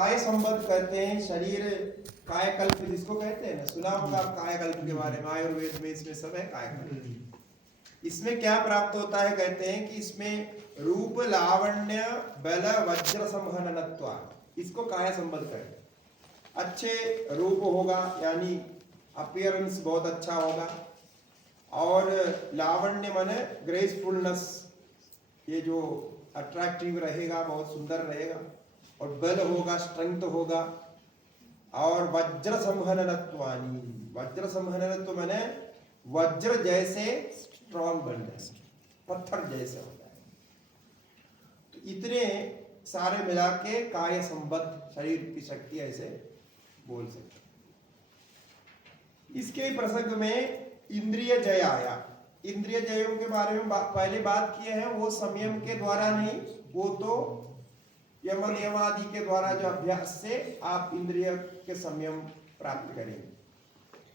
काय संबद्ध कहते हैं, शरीर कायकल्प जिसको कहते हैं ना, सुना होगा आप कायकल्प के बारे में, आयुर्वेद में इसमें सब है कायकल्प। इसमें क्या प्राप्त होता है, कहते हैं कि इसमें रूप लावण्य बल वज्र संहननत्वा, इसको काय संबद्ध कहते हैं। अच्छे रूप होगा यानी अपीयरेंस बहुत अच्छा होगा, और लावण्य माने ग्रेसफुलनेस, ये जो अट्रैक्टिव रहेगा, बहुत सुंदर रहेगा, और बल होगा, स्ट्रेंथ होगा, और वज्र संहननत्वानि, वज्र संहननत्व माने वज्र जैसे स्ट्रॉन्ग बन जाए, पत्थर जैसे हो जाए। तो इतने सारे मिला के काय संबद्ध शरीर की शक्ति ऐसे बोल सकते। इसके प्रसंग में इंद्रिय जय आया। इंद्रिय जयों के बारे में पहले बात किए हैं, वो संयम के द्वारा नहीं, वो तो यम नियम आदि के द्वारा जो अभ्यास से आप इंद्रिय के संयम प्राप्त करेंगे।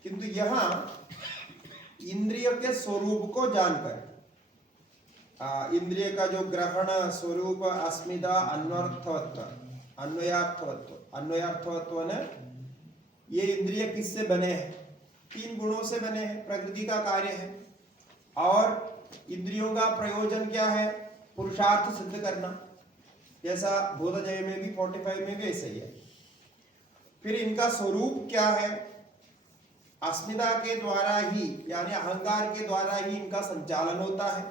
किंतु यहाँ इंद्रिय के स्वरूप को जानकर, इंद्रिय का जो ग्रहण स्वरूप, अस्मिता, अन्वर्थवत्व, अन्वयार्थवत्व ने, ये इंद्रिय किससे बने हैं? 3 गुणों से बने हैं, प्रकृति का कार्य है। और इंद्रियों का प्रयोजन क्या है? पुरुषार्थ सिद्ध करना, जैसा बोधजय में भी 45 में भी ऐसा ही है। फिर इनका स्वरूप क्या है? अस्मिता के द्वारा ही, यानी अहंकार के द्वारा ही इनका संचालन होता है,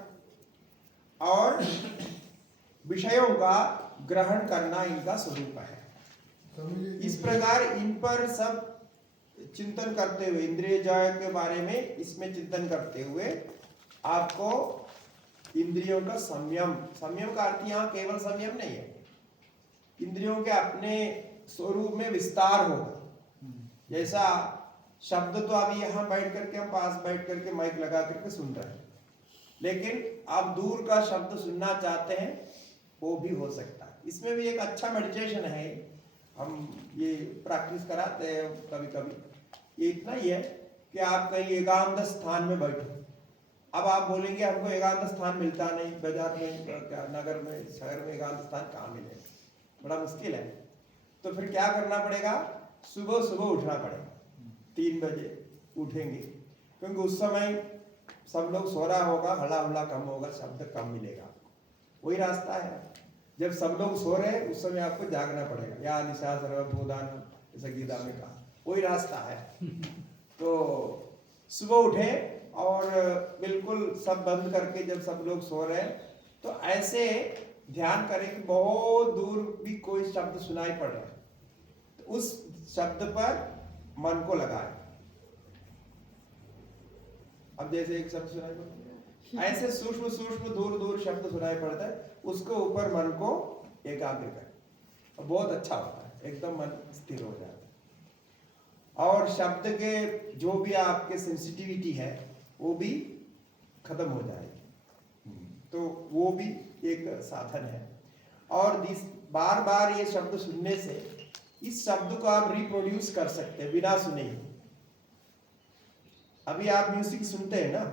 और विषयों का ग्रहण करना इनका स्वरूप है। इस प्रकार इन पर सब चिंतन करते हुए, इंद्रिय जय के बारे में इसमें चिंतन करते हुए आपको इंद्रियों का संयम, संयम का अर्थ यहाँ केवल संयम नहीं है, इंद्रियों के अपने स्वरूप में विस्तार होगा। जैसा शब्द तो अभी यहाँ बैठ करके, हम पास बैठ करके माइक लगा करके सुन रहे हैं, लेकिन आप दूर का शब्द सुनना चाहते हैं, वो भी हो सकता है। इसमें भी एक अच्छा मेडिटेशन है, हम ये प्रैक्टिस कराते हैं कभी कभी। ये इतना ही है कि आप कहीं एकांत स्थान में बैठो, अब आप बोलेंगे हमको एकांत स्थान मिलता नहीं, बाजार में, नगर में, शहर में एकांत स्थान कहाँ मिले, बड़ा मुश्किल है। तो फिर क्या करना पड़ेगा? सुबह सुबह उठना पड़ेगा, 3 बजे उठेंगे, क्योंकि उस समय सब लोग सो रहा होगा, हल्ला हुल्ला कम होगा, शब्द कम मिलेगा। वही रास्ता है, जब सब लोग सो रहे हैं उस समय आपको जागना पड़ेगा, या निशा सर्वभूतान, जैसा गीता में कहा, वही रास्ता है। तो सुबह उठे और बिल्कुल सब बंद करके, जब सब लोग सो रहे हैं, तो ऐसे ध्यान करें कि बहुत दूर भी कोई शब्द सुनाई पड़ रहा है, तो उस शब्द पर मन को लगाए। अब जैसे एक शब्द सुनाई पड़ता है, ऐसे सूक्ष्म सूक्ष्म दूर दूर शब्द सुनाई पड़ता है, उसको ऊपर मन को एकाग्र करें, बहुत अच्छा होता है, एकदम मन स्थिर हो जाता है। और शब्द के जो भी आपके सेंसिटिविटी है वो भी खत्म हो जाएगी, तो वो भी एक साधन है। और बार बार ये शब्द सुनने से इस शब्द को आप रिप्रोड्यूस कर सकते हैं बिना सुने ही। अभी आप म्यूजिक सुनते हैं ना,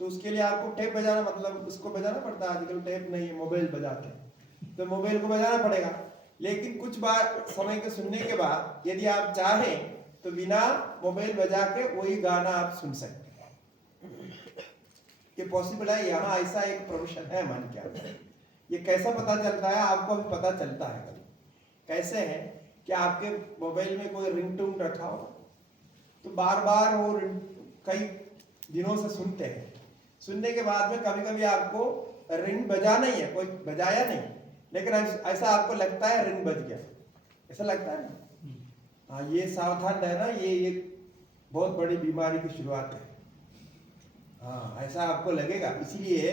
तो उसके लिए आपको टेप बजाना, मतलब उसको बजाना पड़ता है। आजकल टेप नहीं है, मोबाइल बजाते हैं, तो मोबाइल को बजाना पड़ेगा। लेकिन कुछ बार समय के सुनने के बाद यदि आप चाहें तो बिना मोबाइल बजा के वही गाना आप सुन सकते हैं। ये पॉसिबल है। यहाँ ऐसा एक प्रोफेशन है मन क्या, ये कैसा पता चलता है आपको? अभी पता चलता है कभी। कैसे है कि आपके मोबाइल में कोई रिंगटोन रखा हो, तो बार बार वो कई दिनों से सुनते हैं, सुनने के बाद में कभी कभी आपको रिंग बजाना ही है, कोई बजाया नहीं, लेकिन ऐसा आपको लगता है रिंग बज गया, ऐसा लगता है ना। हाँ, ये सावधान रहना, ये एक बहुत बड़ी बीमारी की शुरुआत है। हाँ, ऐसा आपको लगेगा, इसलिए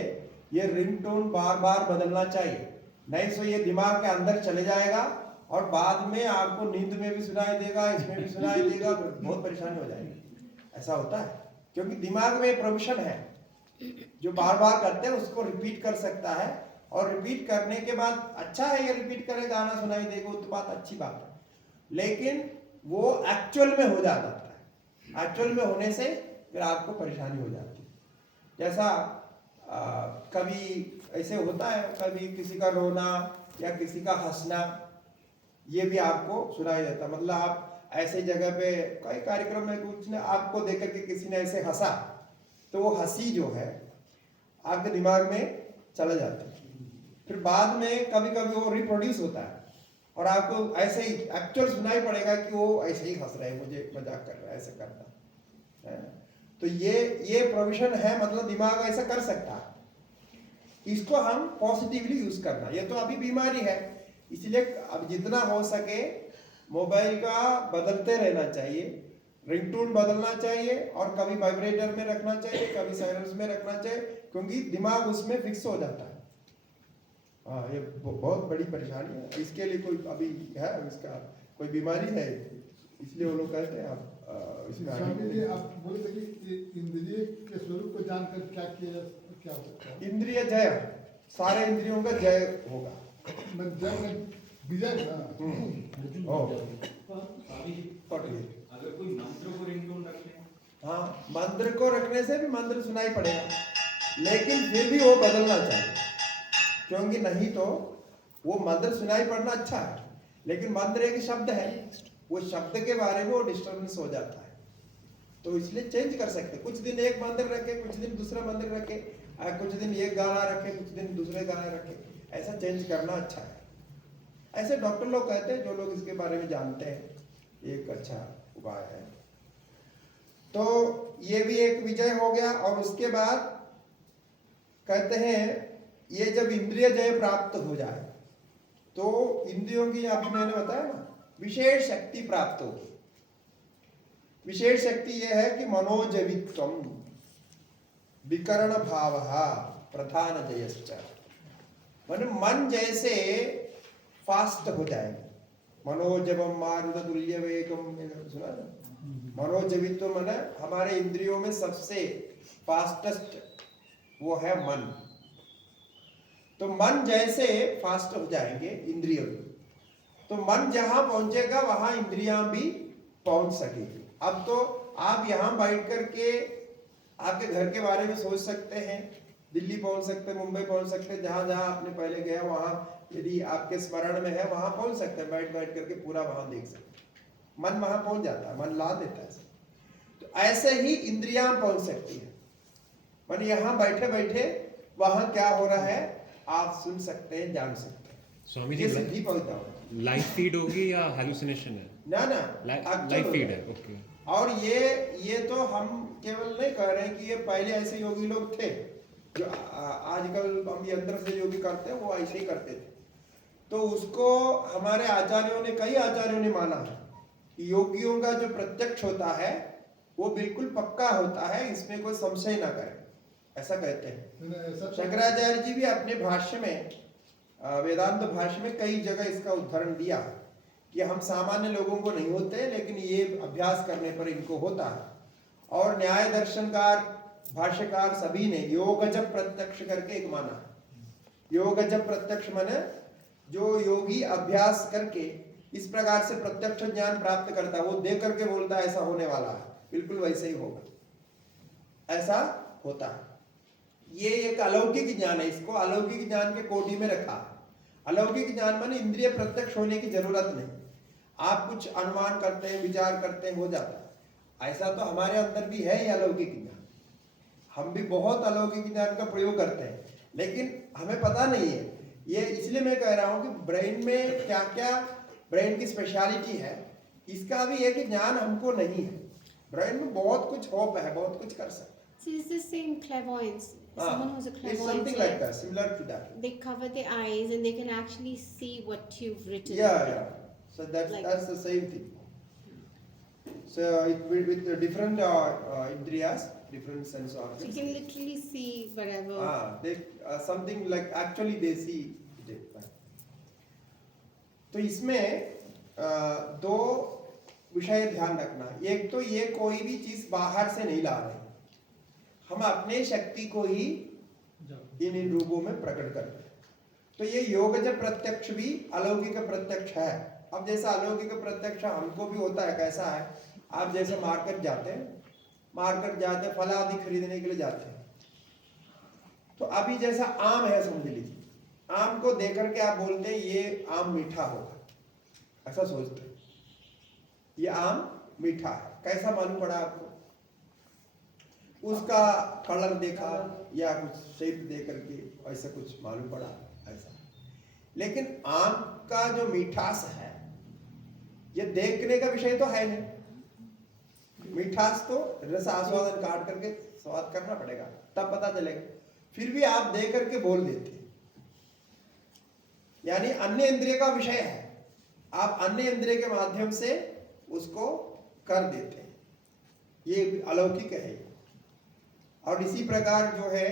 ये रिंगटोन बार बार बदलना चाहिए, नहीं तो ये दिमाग के अंदर चले जाएगा और बाद में आपको नींद में भी सुनाई देगा, इसमें भी सुनाई देगा, बहुत परेशानी हो जाएगी। ऐसा होता है क्योंकि दिमाग में प्रोविजन है, जो बार बार करते हैं उसको रिपीट कर सकता है, और रिपीट करने के बाद अच्छा है, ये रिपीट करे, गाना सुनाई देगा, तो बात अच्छी बात है। लेकिन वो एक्चुअल में हो जाता है, एक्चुअल में होने से फिर आपको परेशानी हो जाती है। जैसा कभी ऐसे होता है, कभी किसी का रोना या किसी का हंसना, ये भी आपको सुनाई देता। मतलब आप ऐसे जगह पे कई कार्यक्रम में कुछ ने आपको देख करके किसी ने ऐसे हंसा, तो वो हंसी जो है आपके दिमाग में चला जाता है। फिर बाद में कभी कभी वो रिप्रोड्यूस होता है और आपको ऐसे ही एक्चुअल सुनाई पड़ेगा कि वो ऐसे ही हंस रहे हैं, मुझे मजाक कर रहा है, ऐसे करता है। तो ये प्रोविजन है, मतलब दिमाग ऐसा कर सकता है। इसको हम पॉजिटिवली यूज करना। ये तो अभी बीमारी है, इसलिए अब जितना हो सके मोबाइल का बदलते रहना चाहिए, रिंगटोन बदलना चाहिए और कभी वाइब्रेटर में रखना चाहिए, कभी साइलेंस में रखना चाहिए, क्योंकि दिमाग उसमें फिक्स हो जाता है। हाँ, ये बहुत बड़ी परेशानी है। इसके लिए कोई अभी है, इसका कोई बीमारी है, इसलिए वो लोग कहते हैं आप इसमें स्वामी जी, आप बोले थे कि इंद्रिय के स्वरूप को जानकर क्या किया, क्या होता है? इंद्रिय जय, सारे इंद्रियों का जय होगा। विजय। अगर कोई मंत्र को रिंगटोन रख ले, हाँ, मंत्र को रखने से भी मंत्र सुनाई पड़ेगा, लेकिन फिर भी वो बदलना चाहिए, क्योंकि नहीं तो वो मंत्र सुनाई पड़ना अच्छा है, लेकिन मंत्र एक शब्द है, वो शब्द के बारे में वो डिस्टर्बेंस हो जाता है। तो इसलिए चेंज कर सकते, कुछ दिन एक मंत्र रखे, कुछ दिन दूसरा मंत्र रखे, कुछ दिन एक गाना रखे, कुछ दिन दूसरे गाना रखे, ऐसा चेंज करना अच्छा है। ऐसे डॉक्टर लोग कहते हैं, जो लोग इसके बारे में जानते हैं, एक अच्छा उपाय है। तो ये भी एक विजय हो गया। और उसके बाद कहते हैं ये जब इंद्रिय जय प्राप्त हो जाए तो इंद्रियों की, अभी मैंने बताया ना, विशेष शक्ति प्राप्त होगी। विशेष शक्ति यह है कि मनोजवित्वम विकरण भाव प्रधान जयश्च, मन जैसे फास्ट हो जाएंगे। मनोजवम मारुत तुल्य वेगम, सुना ना? मनोजवित्व मन हमारे इंद्रियों में सबसे फास्टेस्ट वो है मन। तो मन जैसे फास्ट हो जाएंगे इंद्रियों, तो मन जहां पहुंचेगा वहां इंद्रियां भी पहुंच सकेगी। अब तो आप यहां बैठ करके आपके घर के बारे में सोच सकते हैं, दिल्ली पहुंच सकते हैं, मुंबई पहुंच सकते हैं, जहां जहां आपने पहले गया वहां यदि आपके स्मरण में है वहां पहुंच सकते हैं, बैठ बैठ करके पूरा वहां देख सकते हैं। मन वहां पहुंच जाता है, मन ला देता है। तो ऐसे ही इंद्रियां पहुंच सकती है। मन यहां बैठे बैठे वहां क्या हो रहा है आप सुन सकते हैं, जान सकते हैं। स्वामी जी, ये सिद्धि पहुंचता है। लाइव फीड होगी या हैलुसिनेशन है? ना लाइव फीड है, ओके। और ये तो हम केवल नहीं कह रहे हैं कि ये पहले ऐसे योगी लोग थे जो आजकल हम यंत्र से योगी करते हैं, वो ऐसे ही करते थे। तो उसको हमारे आचार्यों ने, कई आचार्यों ने माना है कि योगियों का जो प्रत्यक्ष होता है वो बिल्कुल पक्का होता है, इसमें कोई संशय ना करें, ऐसा कहते हैं। शंकराचार्य जी भी अपने भाष्य में, वेदांत भाष्य में कई जगह इसका उदाहरण दिया कि हम सामान्य लोगों को नहीं होते, लेकिन ये अभ्यास करने पर इनको होता है। और न्याय दर्शनकार, भाष्यकार सभी ने योगज प्रत्यक्ष करके एक माना। योगज प्रत्यक्ष माने जो योगी अभ्यास करके इस प्रकार से प्रत्यक्ष ज्ञान प्राप्त करता है, वो देख करके बोलता है ऐसा होने वाला है, बिल्कुल वैसे ही होगा, ऐसा होता है। ये एक अलौकिक ज्ञान है, इसको अलौकिक ज्ञान के कोटि में रखा। अलौकिक ज्ञान माने इंद्रिय प्रत्यक्ष होने की जरूरत नहीं, आप कुछ अनुमान करते हैं, विचार करते हैं, हो जाता है। ऐसा तो हमारे अंदर भी है ये अलौकिक ज्ञान, हम भी बहुत अलौकिक ज्ञान का प्रयोग करते हैं, लेकिन हमें पता नहीं है। ये इसलिए मैं कह रहा हूं कि ब्रेन में क्या क्या ब्रेन की स्पेशलिटी है, इसका भी एक ज्ञान हमको नहीं है। ब्रेन में बहुत कुछ होप है, बहुत कुछ कर सकते हैं। So it's the same clairvoyance. Someone who's a It's clairvoyant, something like that, similar to that. they cover their eyes and they can actually see what you've written. Yeah. So that's Like- that's the same thing. So it with the different indriyas, different sense So you organs. can literally see whatever. They something like actually they see it. तो इसमें दो विषय ध्यान रखना। एक तो ये कोई भी चीज बाहर से नहीं ला रहे, हम अपने शक्ति को ही इन रूपों में प्रकट करते हैं। तो ये योगज प्रत्यक्ष भी अलौकिक प्रत्यक्ष है। अब जैसा अलौकिक प्रत्यक्ष हमको भी होता है, कैसा है, आप जैसे मार्केट जाते हैं, फल आदि खरीदने के लिए जाते हैं, तो अभी जैसा आम है समझ लीजिए, आम को देख करके आप बोलते हैं ये आम मीठा होगा, ऐसा सोचते हैं। ये आम मीठा है, कैसा मालूम पड़ा आपको? उसका कलर देखा या कुछ शेप दे करके ऐसा कुछ मालूम पड़ा ऐसा। लेकिन आम का जो मिठास है ये देखने का विषय तो है नहीं। मिठास तो रस आस्वादन काट करके स्वाद करना पड़ेगा तब पता चलेगा। फिर भी आप दे करके बोल देते हैं, यानी अन्य इंद्रिय का विषय है, आप अन्य इंद्रिय के माध्यम से उसको कर देते हैं। ये अलौकिक है। और इसी प्रकार जो है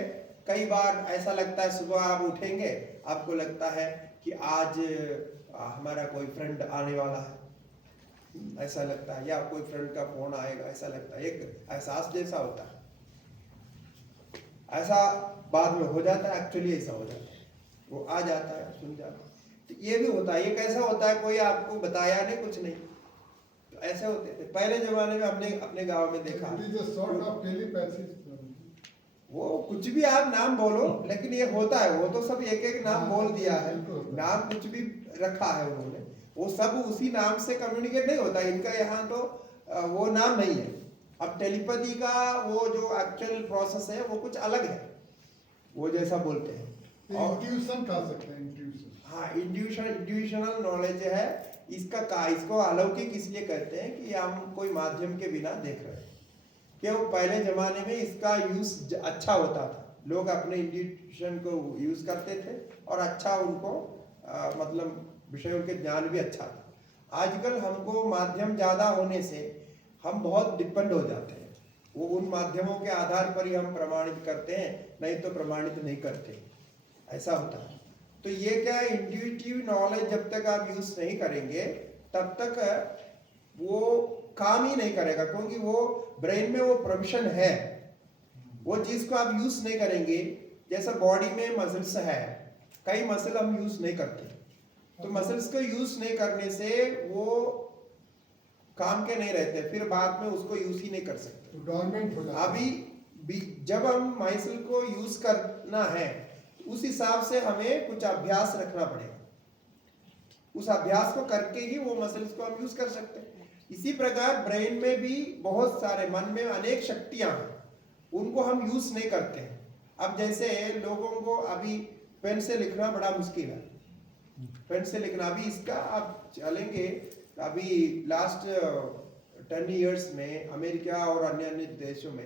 कई बार ऐसा लगता है, सुबह आप उठेंगे आपको लगता है कि आज हमारा कोई फ्रेंड आने वाला है, ऐसा लगता है, या कोई फ्रेंड का फोन आएगा ऐसा लगता है, एक एहसास जैसा होता है। ऐसा बाद में हो जाता है, एक्चुअली ऐसा हो जाता है, वो आ जाता है, सुन जाता है। तो ये भी होता है। ये कैसा होता है, कोई आपको बताया नहीं, कुछ नहीं, तो ऐसे होते थे पहले जमाने में। हमने अपने गांव में देखा, वो कुछ भी आप नाम बोलो, लेकिन ये होता है, वो तो सब एक एक नाम बोल दिया है, नाम कुछ भी रखा है उन्होंने, वो सब उसी नाम से कम्युनिकेट नहीं होता। इनका यहाँ तो वो नाम नहीं है। अब टेलीपैथी का वो जो एक्चुअल प्रोसेस है वो कुछ अलग है, वो जैसा बोलते हैं। इंट्यूशन कह सकते हैं, इंट्यूशन। हाँ, इंट्यूशनल नॉलेज है इसका। इसको अलौकिक इसलिए कहते हैं कि हम कोई माध्यम के बिना देख रहे हैं। कि वो पहले जमाने में इसका यूज अच्छा होता था, लोग अपने इंट्यूशन को यूज करते थे और अच्छा उनको मतलब विषयों के ज्ञान भी अच्छा था। आजकल हमको माध्यम ज्यादा होने से हम बहुत डिपेंड हो जाते हैं, वो उन माध्यमों के आधार पर ही हम प्रमाणित करते हैं, नहीं तो प्रमाणित नहीं करते, ऐसा होता है। तो ये क्या है, इंट्यूटिव नॉलेज जब तक आप यूज नहीं करेंगे तब तक वो काम ही नहीं करेगा, क्योंकि वो ब्रेन में वो प्रोविजन है, वो चीज को आप यूज नहीं करेंगे। जैसा बॉडी में मसल्स है, कई मसल हम यूज नहीं करते, तो मसल्स को यूज नहीं करने से वो काम के नहीं रहते, फिर बाद में उसको यूज ही नहीं कर सकते, डोरमेंट हो जाता है। अभी जब हम मसल को यूज करना है उस हिसाब से हमें कुछ अभ्यास रखना पड़ेगा, उस अभ्यास को करके ही वो मसल्स को हम यूज कर सकते हैं। इसी प्रकार ब्रेन में भी बहुत सारे, मन में अनेक शक्तियां हैं, उनको हम यूज नहीं करते हैं। अब जैसे लोगों को अभी पेन से लिखना बड़ा मुश्किल है, पेन से लिखना, अभी इसका आप चलेंगे, अभी लास्ट 10 years में अमेरिका और अन्य अन्य देशों में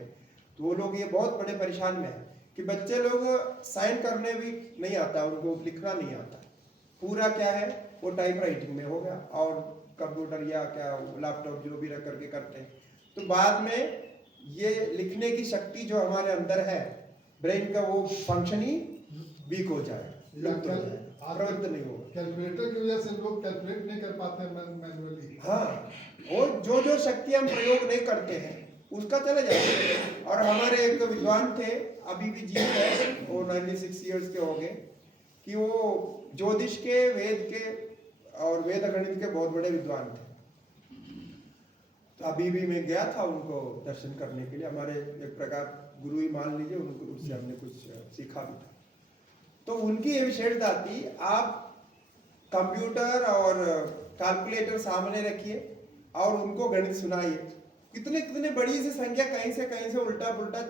तो वो लोग ये बहुत बड़े परेशान में है कि बच्चे लोग साइन करने भी नहीं आता, उनको लिखना नहीं आता, पूरा क्या है वो टाइप राइटिंग में हो गया और कंप्यूटर या क्या लैपटॉप जो भी रख करके करते हैं। तो बाद में ये लिखने की शक्ति जो हमारे अंदर है, ब्रेन का वो फंक्शन ही वीक हो जाएगा, लुप्त हो जाएगा, प्रवृत्त नहीं होगा। कैलकुलेटर की वजह से लोग कैलकुलेट नहीं कर पाते हैं मैनुअली। हाँ, और जो शक्ति हम प्रयोग नहीं करते हैं उसका चले जाता है। और हमारे एक विद्वान थे, अभी भी जीवित है, वो 96 years के हो गए, कि वो ज्योतिष के, वेद के और वेद गणित के बहुत बड़े विद्वान थे। तो अभी भी मैं गया था उनको दर्शन करने के लिए, हमारे एक प्रकार गुरु ही मान लीजिए, उनको उससे हमने कुछ सीखा भी था। तो उनकी ये विशेषता थी, आप कंप्यूटर और कैलकुलेटर सामने रखिए और उनको गणित सुनाइए, कितने कितने बड़ी सी संख्या कहीं से उल्टा पुल्टा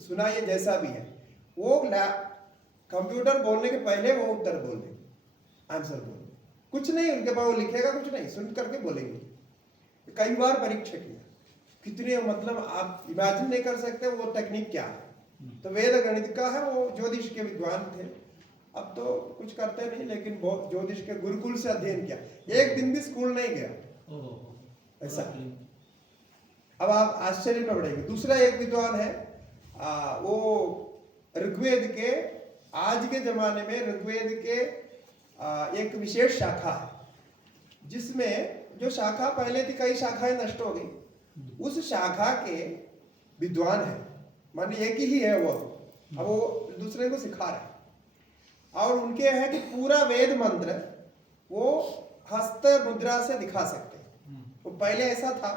सुनाइए, जैसा भी है वो कंप्यूटर बोलने के पहले वो उत्तर बोल देंगे, आंसर बोल, कुछ नहीं उनके पास, वो लिखेगा कुछ नहीं, सुन करके बोलेंगे। कई बार परीक्षा किया, कितने मतलब आप इमेजिन नहीं कर सकते वो टेक्निक क्या है। तो वेद गणित का है, वो ज्योतिष के विद्वान थे, अब तो कुछ करते नहीं, लेकिन बहुत ज्योतिष के गुरुकुल से अध्ययन किया, एक दिन भी स्कूल नहीं गया, ऐसा। अब आप आश्चर्य में पड़ेंगे। दूसरा एक विद्वान है, वो ऋग्वेद के, आज के जमाने में ऋग्वेद के एक विशेष शाखा है, जिसमें जो शाखा पहले थी, कई शाखाएं नष्ट हो गई, उस शाखा के विद्वान है, माने एक ही है वो, अब वो दूसरे को सिखा रहे हैं। और उनके है कि पूरा वेद मंत्र वो हस्त मुद्रा से दिखा सकते हैं। तो पहले ऐसा था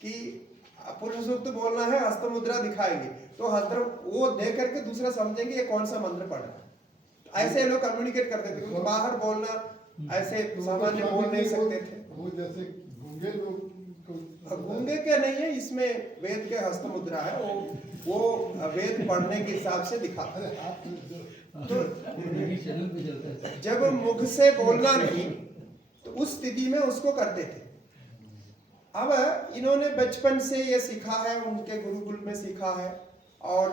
कि पुरुष सूक्त बोलना है, हस्त मुद्रा दिखाएंगे, तो हस्त वो देख करके दूसरा समझेंगे ये कौन सा मंत्र पढ़ रहा है। ऐसे लोग कम्युनिकेट करते थे, क्योंकि बाहर बोलना ऐसे सामान्य बोल नहीं सकते थे। वो जैसे गूंगे लोग गूंगे के नहीं है, इसमें वेद के हस्त मुद्रा है, वो वेद पढ़ने के हिसाब से दिखाता है। अरे आप जो तो जब मुख से बोलना नहीं तो उस स्थिति में उसको करते थे। अब इन्होंने बचपन से ये सीखा है, उनके गुरुकुल में सीखा है और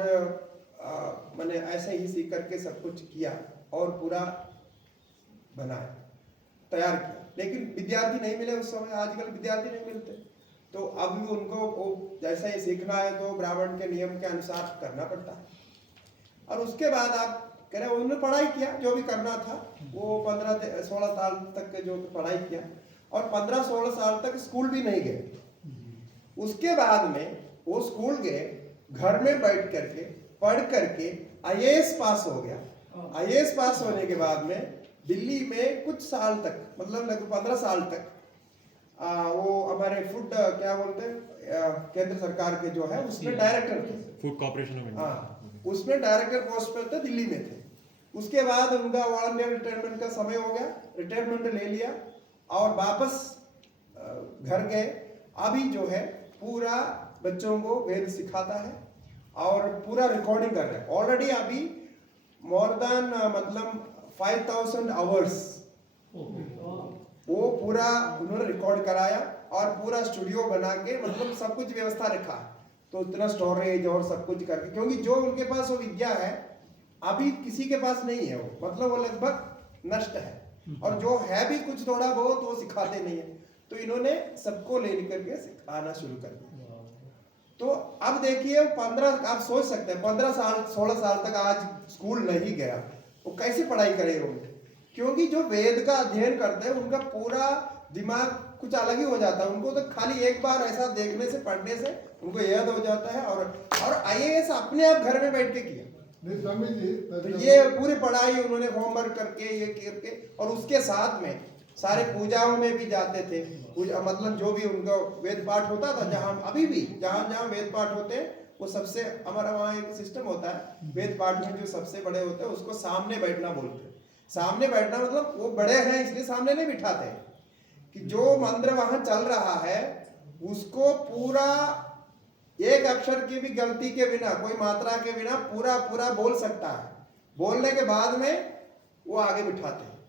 मैंने ऐसे ही सीख करके सब कुछ किया और पूरा बनाया, तैयार किया। लेकिन विद्यार्थी नहीं मिले उस समय, आजकल विद्यार्थी नहीं मिलते, तो अब भी उनको वो जैसा ये सीखना है तो ब्राह्मण के नियम के अनुसार करना पड़ता है। और उसके बाद आप कह रहे उन्होंने पढ़ाई किया, जो भी करना था वो 15-16 साल तक जो पढ़ाई किया और 15-16 साल तक स्कूल भी नहीं गए। उसके बाद में वो स्कूल गए, घर में बैठ करके पढ़ करके आईएएस पास हो गया। आईएएस पास होने के बाद में दिल्ली में कुछ साल तक, मतलब लगभग 15 साल तक वो हमारे फूड क्या बोलते हैं केंद्र सरकार के जो है उसमें डायरेक्टर थे, फूड कॉर्पोरेशन ऑफ इंडिया। हाँ, उसमें डायरेक्टर पोस्ट पर थे, दिल्ली में थे। उसके बाद उनका 1 ईयर रिटायरमेंट का समय हो गया, रिटायरमेंट ले लिया और वापस घर गए। अभी जो है पूरा बच्चों को वेद सिखाता है और पूरा रिकॉर्डिंग कर रहे हैं। ऑलरेडी अभी मोर देन मतलब 5000 आवर्स वो पूरा उन्होंने रिकॉर्ड कराया और पूरा स्टूडियो बना के मतलब सब कुछ व्यवस्था रखा, तो इतना स्टोरेज और सब कुछ करके, क्योंकि जो उनके पास वो विद्या है अभी किसी के पास नहीं है, वो मतलब वो लगभग नष्ट है और जो है भी कुछ थोड़ा बहुत वो सिखाते नहीं है, तो इन्होंने सबको ले करके सिखाना शुरू कर दिया। तो अब देखिए 15, आप सोच सकते हैं 15 साल 16 साल तक आज स्कूल नहीं गया, वो कैसे पढ़ाई करेगा? क्योंकि जो वेद का अध्ययन करते हैं उनका पूरा दिमाग कुछ अलग ही हो जाता है। उनको तो खाली एक बार ऐसा देखने से पढ़ने से उनको याद हो जाता है और आईएएस अपने आप घर में बैठ के किया। नहीं स्वामी जी, तो ये पूरी पढ़ाई उन्होंने होमवर्क करके ये करके और उसके साथ में सारे पूजाओं में भी जाते थे। पूजा मतलब जो भी उनका वेद पाठ होता था, जहाँ अभी भी जहाँ वेद पाठ होते हैं वो सबसे, हमारा वहाँ एक सिस्टम होता है वेद पाठ में जो सबसे बड़े होते हैं उसको सामने बैठना बोलते हैं। सामने बैठना मतलब वो बड़े हैं इसलिए सामने नहीं बिठाते, कि जो मंत्र वहां चल रहा है उसको पूरा एक अक्षर की भी गलती के बिना, कोई मात्रा के बिना पूरा पूरा बोल सकता है। बोलने के बाद में वो आगे बिठाते हैं।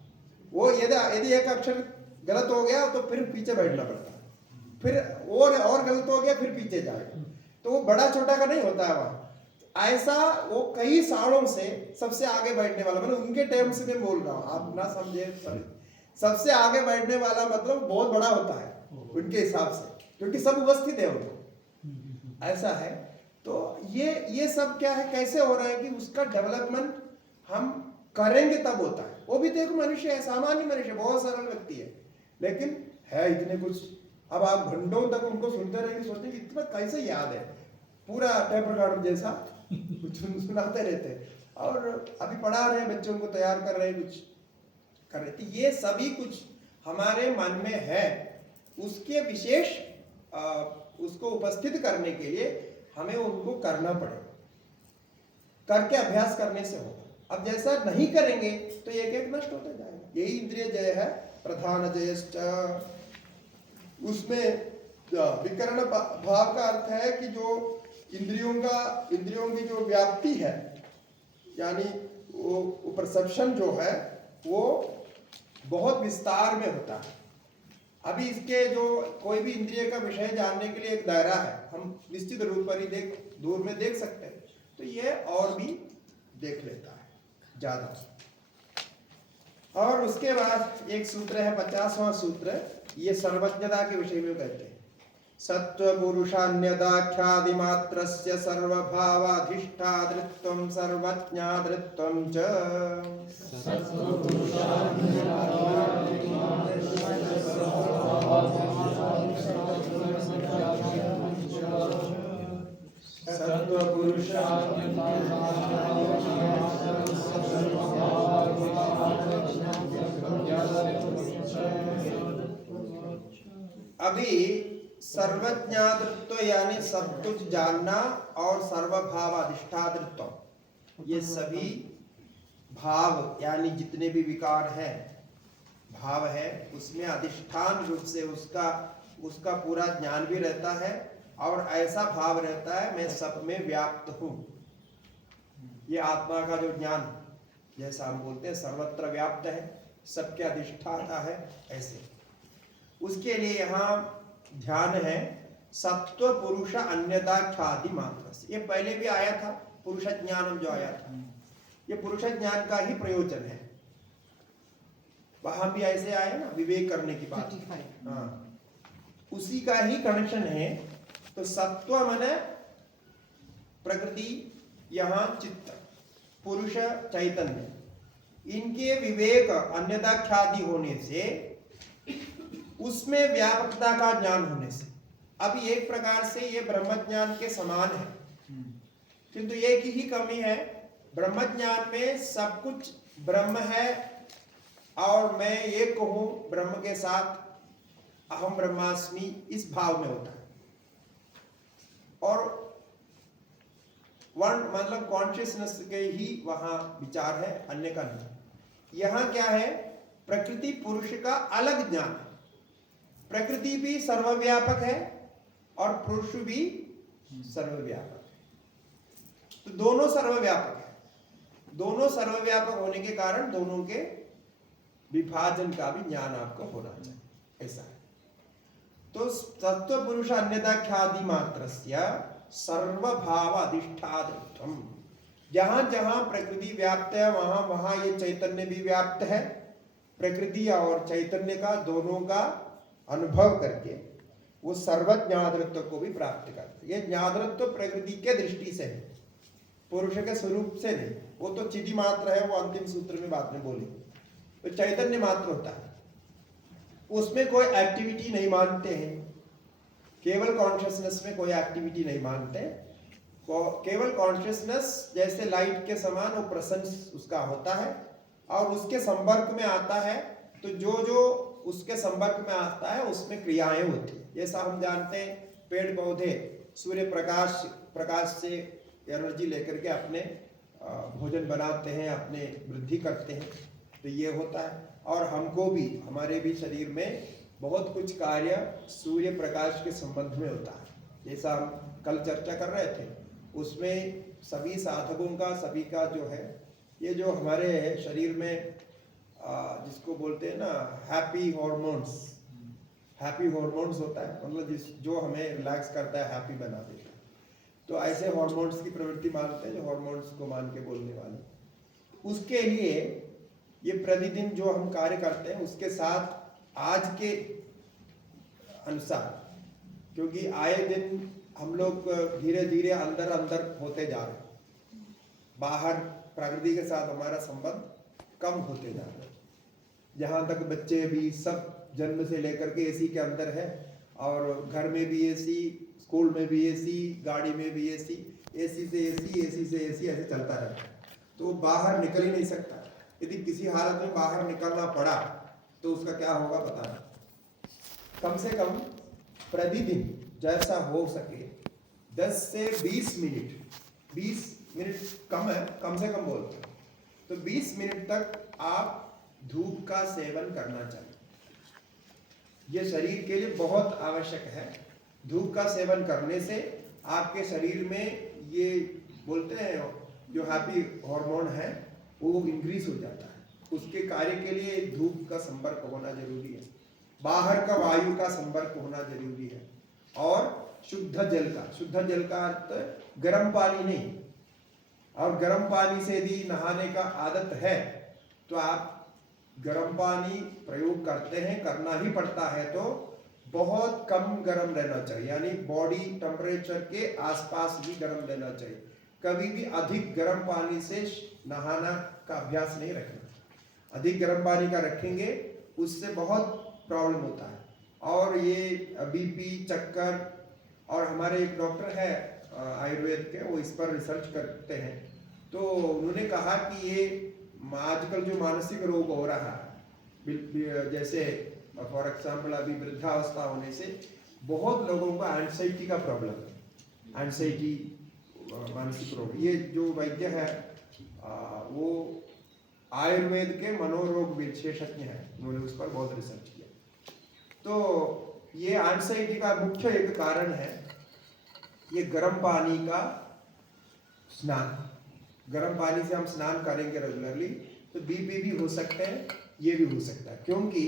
वो यदि एक अक्षर गलत हो गया तो फिर पीछे बैठना पड़ता है, फिर और गलत हो गया फिर पीछे जाएगा। तो वो बड़ा छोटा का नहीं होता है वहां। ऐसा वो कई सालों से सबसे आगे बैठने वाला, मतलब उनके टाइम से मैं बोल रहा हूँ, आप ना समझे, सबसे आगे बैठने वाला मतलब बहुत बड़ा होता है उनके हिसाब से, क्योंकि सब उपस्थित है उनको, ऐसा है। तो ये सब क्या है, कैसे हो रहा है कि उसका डेवलपमेंट हम करेंगे तब होता है। वो भी तो एक मनुष्य है, सामान्य मनुष्य, बहुत सरल व्यक्ति है, लेकिन है इतने कुछ। अब आप घंटों तक उनको सुनते रहेंगे, सोचेंगे इतना कैसे याद है, पूरा टेप रिकॉर्डर जैसा कुछ सुनाते रहते हैं। और अभी पढ़ा रहे हैं बच्चों को, तैयार कर रहे हैं, कुछ कर रहे। तो ये सभी कुछ हमारे मन में है, उसके विशेष उसको उपस्थित करने के लिए हमें उनको करना पड़ेगा, करके अभ्यास करने से होगा। अब जैसा नहीं करेंगे तो एक एक नष्ट होता जाएगा। यही इंद्रिय जय है, प्रधान जयश्च। उसमें विकर्ण भाव का अर्थ है कि जो इंद्रियों की जो व्याप्ति है, यानी वो परसेप्शन जो है वो बहुत विस्तार में होता है। अभी इसके जो कोई भी इंद्रिय का विषय जानने के लिए एक दायरा है, हम निश्चित रूप पर ही दूर में देख सकते हैं, तो ये और भी देख लेता है ज्यादा। और उसके बाद एक सूत्र है 50वां सूत्र, ये सर्वज्ञता के विषय में कहते हैं। सत्त्वपुरुषान्यदाख्यादिमात्रस्य सर्वभावाधिष्ठातृत्वं सर्वज्ञातृत्वं च। अभी सर्वज्ञातृत्व यानी सब कुछ जानना और सर्वभाव अधिष्ठातृत्व, ये सभी भाव यानी जितने भी विकार हैं, भाव है उसमें अधिष्ठान रूप से उसका पूरा ज्ञान भी रहता है और ऐसा भाव रहता है मैं सब में व्याप्त हूँ। ये आत्मा का जो ज्ञान जैसा हम बोलते हैं सर्वत्र व्याप्त है, सबके अधिष्ठाता है, ऐसे उसके लिए यहाँ ध्यान है सत्व पुरुष अन्यथा ख्याति मात्र से। ये पहले भी आया था, पुरुष ज्ञान जो आया था, ये पुरुष ज्ञान का ही प्रयोजन है। वहां भी ऐसे आए ना विवेक करने की बात, हाँ उसी का ही कनेक्शन है। तो सत्व माने प्रकृति, यहाँ चित्त, पुरुष चैतन्य, इनके विवेक अन्यथा ख्याति होने से, उसमें व्यापकता का ज्ञान होने से, अभी एक प्रकार से ये ब्रह्म ज्ञान के समान है, किंतु एक ही कमी है, ब्रह्म ज्ञान में सब कुछ ब्रह्म है और मैं एक हूं ब्रह्म के साथ, अहम ब्रह्मास्मि इस भाव में होता है। और वन मतलब कॉन्शियसनेस के ही वहां विचार है, अन्य का नहीं। यहां क्या है, प्रकृति पुरुष का अलग ज्ञान है। प्रकृति भी सर्वव्यापक है और पुरुष भी सर्वव्यापक है, तो दोनों सर्वव्यापक है। दोनों सर्वव्यापक होने के कारण दोनों के विभाजन का भी ज्ञान आपको होना चाहिए, ऐसा है। तो तत्व पुरुष अन्यथा ख्याति मात्रस्य सर्वभाव अधिष्ठातृत्वम्, जहां जहां प्रकृति व्याप्त है वहां वहां ये चैतन्य भी व्याप्त है। प्रकृति और चैतन्य का दोनों का अनुभव करके वो सर्वज्ञातृत्व को भी प्राप्त करते। ये ज्ञातृत्व प्रकृति के दृष्टि से है, पुरुष के स्वरूप से नहीं। वो तो चिति मात्र है, वो अंतिम सूत्र में बाद में बोली। तो चैतन्य मात्र होता है, उसमें कोई एक्टिविटी नहीं मानते हैं, केवल कॉन्शियसनेस में कोई एक्टिविटी नहीं मानते। केवल कॉन्शियसनेस जैसे लाइट के समान वो प्रेजेंस उसका होता है और उसके संपर्क में आता है, तो जो जो उसके संपर्क में आता है उसमें क्रियाएं होती है। जैसा हम जानते हैं पेड़ पौधे सूर्य प्रकाश से एनर्जी लेकर के अपने भोजन बनाते हैं, अपने वृद्धि करते हैं, तो ये होता है। और हमको भी, हमारे भी शरीर में बहुत कुछ कार्य सूर्य प्रकाश के संबंध में होता है। जैसा हम कल चर्चा कर रहे थे, उसमें सभी साधकों का, सभी का जो है, ये जो हमारे शरीर में जिसको बोलते हैं ना हैप्पी हॉर्मोन्स होता है, मतलब जो हमें रिलैक्स करता है, हैप्पी बना देता है। तो ऐसे हॉर्मोन्स की प्रवृत्ति मानते हैं, जो हॉर्मोन्स को मान के बोलने वाले। उसके लिए ये प्रतिदिन जो हम कार्य करते हैं उसके साथ आज के अनुसार, क्योंकि आए दिन हम लोग धीरे धीरे अंदर अंदर होते जा रहे हैं, बाहर प्रकृति के साथ हमारा संबंध कम होते जा रहा है। जहाँ तक बच्चे भी सब जन्म से लेकर के एसी के अंदर है, और घर में भी एसी, स्कूल में भी एसी, गाड़ी में भी एसी, एसी से एसी, एसी से एसी, ऐसे चलता रहता है। तो वो बाहर निकल ही नहीं सकता। यदि किसी हालत में बाहर निकलना पड़ा तो उसका क्या होगा पता नहीं। कम से कम प्रतिदिन जैसा हो सके 10 से 20 मिनट, 20 मिनट कम है, कम से कम बोलते हैं, तो 20 मिनट तक आप धूप का सेवन करना चाहिए। यह शरीर के लिए बहुत आवश्यक है। धूप का सेवन करने से आपके शरीर में ये बोलते हैं जो हैप्पी हार्मोन है वो इंक्रीज हो जाता है। उसके कार्य के लिए धूप का संपर्क होना जरूरी है, बाहर का वायु का संपर्क होना जरूरी है, और शुद्ध जल का अर्थ गर्म पानी नहीं। और गर्म पानी से यदि नहाने का आदत है तो आप गर्म पानी प्रयोग करते हैं, करना ही पड़ता है, तो बहुत कम गर्म रहना चाहिए, यानी बॉडी टेम्परेचर के आसपास भी गर्म रहना चाहिए। कभी भी अधिक गर्म पानी से नहाना का अभ्यास नहीं रखना। अधिक गर्म पानी का रखेंगे उससे बहुत प्रॉब्लम होता है, और ये बीपी, चक्कर, और हमारे एक डॉक्टर है आयुर्वेद के, वो इस पर रिसर्च करते हैं, तो उन्होंने कहा कि ये आजकल जो मानसिक रोग हो रहा है, जैसे फॉर एग्जाम्पल अभी वृद्धावस्था होने से बहुत लोगों को एंजाइटी का प्रॉब्लम है, एंजाइटी मानसिक रोग। ये जो वैद्य है वो आयुर्वेद के मनोरोग विशेषज्ञ हैं, उन्होंने उस पर बहुत रिसर्च किया। तो ये एंजाइटी का मुख्य एक कारण है ये गर्म पानी का स्नान। गर्म पानी से हम स्नान करेंगे रेगुलरली तो बीपी भी हो सकते हैं, ये भी हो सकता है, क्योंकि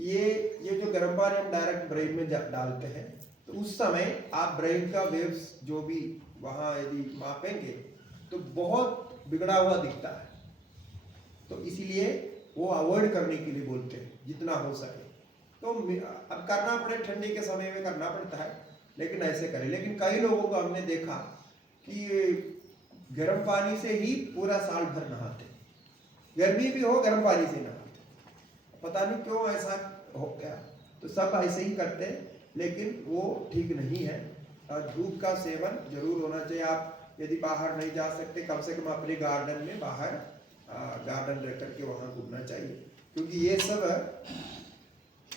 ये जो गर्म पानी हम डायरेक्ट ब्रेन में डालते हैं तो उस समय आप ब्रेन का वेव्स जो भी वहाँ यदि मापेंगे तो बहुत बिगड़ा हुआ दिखता है। तो इसीलिए वो अवॉइड करने के लिए बोलते हैं जितना हो सके। तो अब करना पड़े, ठंडी के समय में करना पड़ता है, लेकिन ऐसे करें। लेकिन कई लोगों को हमने देखा कि गर्म पानी से ही पूरा साल भर नहाते, गर्मी भी हो गर्म पानी से नहाते, पता नहीं क्यों ऐसा हो गया। तो सब ऐसे ही करते हैं, लेकिन वो ठीक नहीं है। धूप का सेवन जरूर होना चाहिए। आप यदि बाहर नहीं जा सकते, कम से कम अपने गार्डन में बाहर गार्डन रह करके वहाँ घूमना चाहिए, क्योंकि ये सब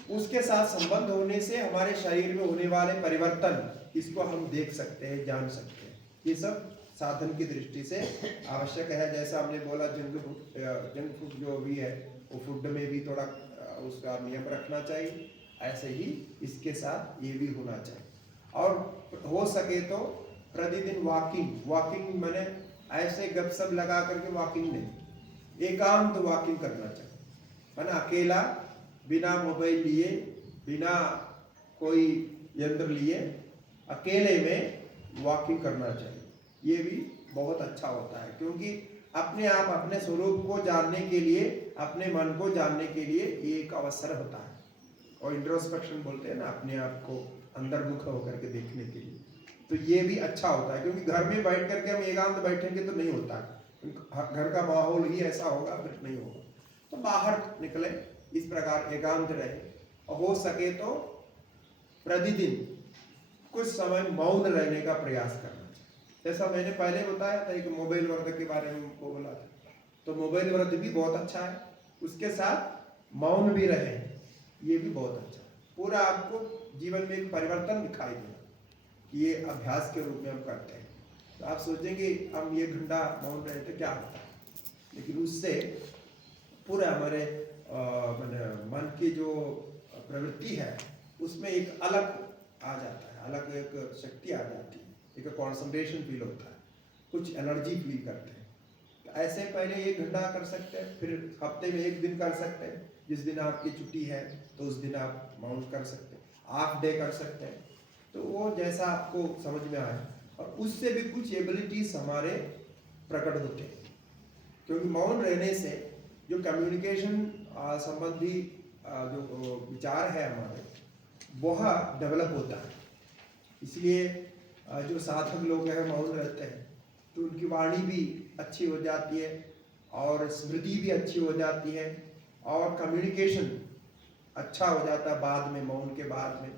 उसके साथ संबंध होने से हमारे शरीर में होने वाले परिवर्तन इसको हम देख सकते हैं, जान सकते हैं। ये सब साधन की दृष्टि से आवश्यक है। जैसा हमने बोला जंक फूड जो भी है वो फूड में भी थोड़ा उसका नियम रखना चाहिए, ऐसे ही इसके साथ ये भी होना चाहिए। और हो सके तो प्रतिदिन वॉकिंग मैंने ऐसे गपशप लगा करके वॉकिंग नहीं, एकांत वॉकिंग करना चाहिए, है ना। अकेला बिना मोबाइल लिए, बिना कोई यंत्र लिए, अकेले में वॉकिंग करना चाहिए। ये भी बहुत अच्छा होता है, क्योंकि अपने आप अपने स्वरूप को जानने के लिए, अपने मन को जानने के लिए ये एक अवसर होता है। और इंट्रोस्पेक्शन बोलते हैं ना, अपने आप को अंतर्मुख होकर के देखने के लिए। तो ये भी अच्छा होता है, क्योंकि घर में बैठ करके हम एकांत बैठेंगे तो नहीं होता, घर का माहौल ही ऐसा होगा, फिर नहीं होगा। तो बाहर निकले, इस प्रकार एकांत रहे, और हो सके तो प्रतिदिन कुछ समय मौन रहने का प्रयास करना चाहिए। जैसा मैंने पहले बताया था कि मोबाइल व्रत के बारे में हमको बोला था, तो मोबाइल व्रत भी बहुत अच्छा है, उसके साथ मौन भी रहे, ये भी बहुत अच्छा है। पूरा आपको जीवन में एक परिवर्तन दिखाई देगा, ये अभ्यास के रूप में हम करते हैं। तो आप सोचेंगे हम 1 घंटा मौन रहे तो क्या होता है, लेकिन उससे पूरा हमारे मन की जो प्रवृत्ति है उसमें एक अलग आ जाता है, अलग एक शक्ति आ जाती है, एक कंसंट्रेशन फील होता है, कुछ एनर्जी फील करते हैं। तो ऐसे पहले 1 घंटा कर सकते हैं, फिर हफ्ते में 1 दिन कर सकते हैं। जिस दिन आपकी छुट्टी है तो उस दिन आप मौन कर सकते हैं, हाफ डे कर सकते हैं, तो वो जैसा आपको समझ में आए। और उससे भी कुछ एबिलिटीज हमारे प्रकट होते हैं, क्योंकि मौन रहने से जो कम्युनिकेशन संबंधी जो विचार है हमारे, वह डेवलप होता है। इसलिए जो साधक लोग हैं मौन रहते हैं तो उनकी वाणी भी अच्छी हो जाती है, और स्मृति भी अच्छी हो जाती है, और कम्युनिकेशन अच्छा हो जाता है बाद में, मौन के बाद में।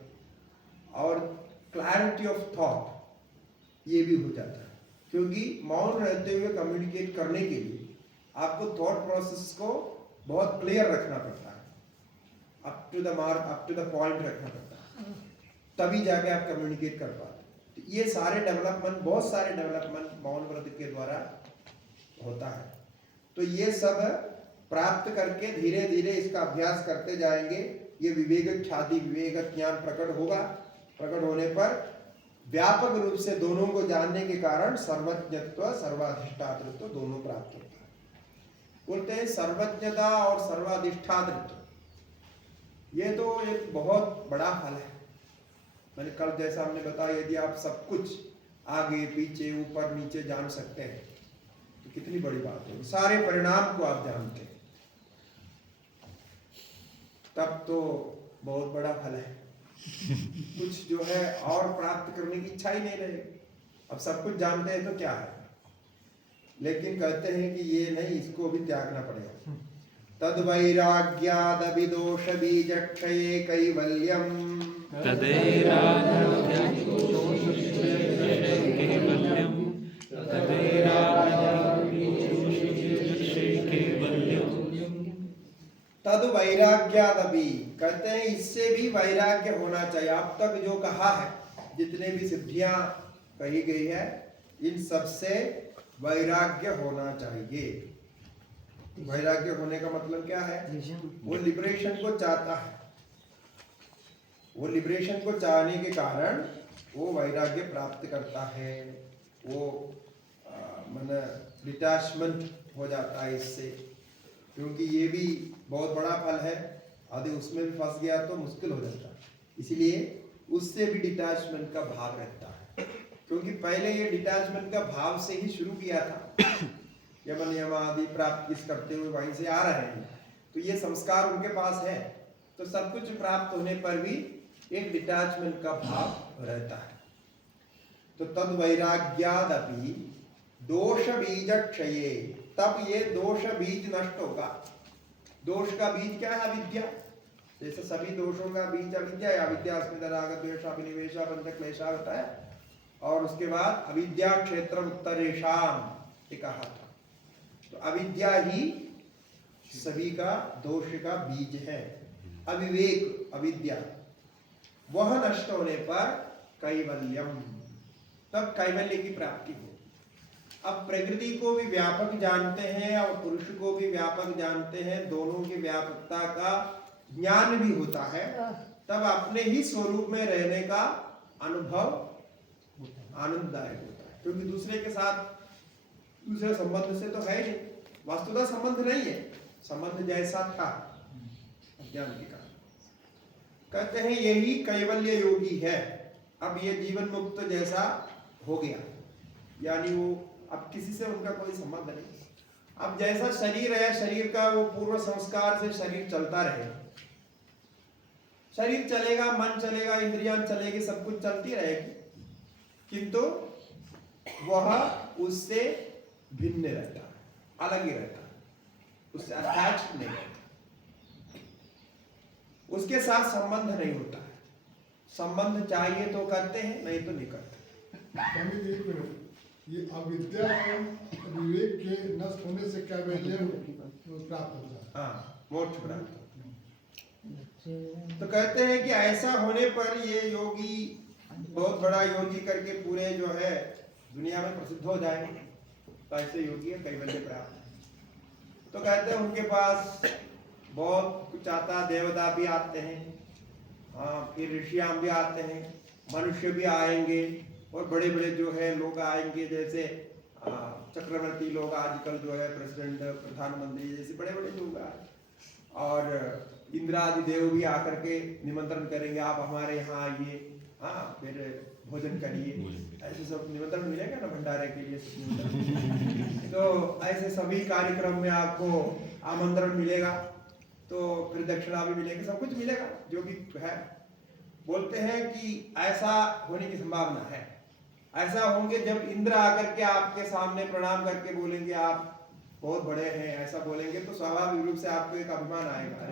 और क्लैरिटी ऑफ थॉट ये भी हो जाता है, क्योंकि मौन रहते हुए कम्युनिकेट करने के लिए आपको थॉट प्रोसेस को बहुत क्लियर रखना पड़ता है, up to the mark, up to the point रखना पड़ता है, तभी जाके आप कम्युनिकेट कर पाते। तो ये सारे डेवलपमेंट, बहुत सारे डेवलपमेंट मौन व्रत के द्वारा होता है। तो ये सब प्राप्त करके धीरे धीरे इसका अभ्यास करते जाएंगे, ये विवेक ख्याति, विवेक ज्ञान प्रकट होगा। प्रकट होने पर व्यापक रूप से दोनों को जानने के कारण सर्वज्ञत्व, सर्वाधिष्ठातृत्व दोनों प्राप्त होता है। बोलते हैं सर्वज्ञता और सर्वाधिष्ठातृत्व, ये तो एक बहुत बड़ा फल है। मैंने कल जैसा हमने बताया, यदि आप सब कुछ आगे पीछे ऊपर नीचे जान सकते हैं तो कितनी बड़ी बात है। सारे परिणाम को आप जानते हैं तब तो बहुत बड़ा फल है। कुछ जो है और प्राप्त करने की इच्छा ही नहीं रहेगी। अब सब कुछ जानते हैं तो क्या है, लेकिन कहते हैं कि ये नहीं, इसको भी त्यागना पड़ेगा। तद वैराग्यादभिदोष बीजक्षये कैवल्यम्, तद वैराग्यादपि, कहते हैं इससे भी वैराग्य होना चाहिए। अब तक जो कहा है, जितने भी सिद्धियां कही गई है, इन सब से वैराग्य होना चाहिए। वैराग्य होने का मतलब क्या है? वो लिबरेशन को चाहता है। वो लिबरेशन को चाहने के कारण वो वैराग्य प्राप्त करता है। वो माने डिटैचमेंट हो जाता है इससे, क्योंकि ये भी बहुत बड़ा फल है। यदि उसमें भी फंस गया तो मुश्किल हो जाता है। इसलिए उससे भी डिटैचमेंट का भाव रहता है, क्योंकि पहले ये डिटैचमेंट का भाव से ही शुरू किया था। यमन यम आदि प्राप्त करते हुए वहीं से आ रहे हैं, तो ये संस्कार उनके पास है। तो सब कुछ प्राप्त होने पर भी एक डिटैचमेंट का भाव रहता है। तो तद वैराग्यादपि दोष बीज क्षये, तब ये दोष बीज नष्ट होगा। दोष का बीज क्या है? अविद्या। जैसे सभी दोषों का बीज अविद्या है। अविद्या अस्मिता राग द्वेष अभिनिवेश पंच क्लेश होता है। और उसके बाद अविद्या क्षेत्र उत्तरेषाम ये कहा था। तो अविद्या ही सभी का दोष का बीज है। अविवेक अविद्या, वह नष्ट होने पर कैवल्यम, तब कैवल्य की प्राप्ति हो। अब प्रकृति को भी व्यापक जानते हैं और पुरुष को भी व्यापक जानते हैं, दोनों की व्यापकता का ज्ञान भी होता है, तब अपने ही स्वरूप में रहने का अनुभव आनंददायक होता है। क्योंकि दूसरे के साथ दूसरे संबंध से तो है नहीं, वास्तुतः संबंध नहीं है, संबंध जैसा था अज्ञान के कारण। कहते हैं यही कैवल्य योगी है। अब ये जीवन मुक्त जैसा हो गया, यानी वो अब किसी से उनका कोई संबंध नहीं। अब जैसा शरीर है, शरीर का वो पूर्व संस्कार से शरीर चलता रहे। शरीर चलेगा, मन चलेगा, इंद्रियां चलेगी, सब कुछ चलती रहेगी, किंतु वह उससे भिन्न रहता है, अलग ही रहता है, उससे अटैच नहीं रहता, उसके साथ संबंध नहीं होता है। संबंध चाहिए तो करते हैं, नहीं तो नहीं करते। स्वामी जी, एक मिनट, ये अविद्या और विवेक के नष्ट होने से कैवल्य प्राप्त होता है। हाँ, मोक्ष प्राप्त होता है। तो कहते हैं कि ऐसा होने पर ये योगी बहुत बड़ा योगी करके पूरे जो है दुनिया में प्रसिद्ध हो जाएंगे। तो ऐसे योगी है कैवल्य प्राप्त। तो कहते हैं उनके पास बहुत कुछ आता, देवता भी आते हैं, हाँ, फिर ऋषियां भी आते हैं, मनुष्य भी आएंगे, और बड़े बड़े जो है लोग आएंगे, जैसे चक्रवर्ती लोग आजकल जो है प्रेसिडेंट, प्रधानमंत्री जैसे बड़े बड़े लोग आए, और इंद्रादि देव भी आकर के निमंत्रण करेंगे, आप हमारे यहाँ आइए, हाँ, फिर भोजन करिए। ऐसे सब निमंत्रण मिलेगा ना भंडारे के लिए। तो ऐसे सभी कार्यक्रम में आपको आमंत्रण मिलेगा, तो फिर दक्षिणा भी मिलेगी, सब कुछ मिलेगा जो भी है। बोलते हैं कि ऐसा होने की संभावना है। ऐसा होंगे जब इंद्र आकर के आपके सामने प्रणाम करके बोलेंगे आप बहुत बड़े हैं, ऐसा बोलेंगे तो स्वाभाविक रूप से आपको एक अभिमान आएगा।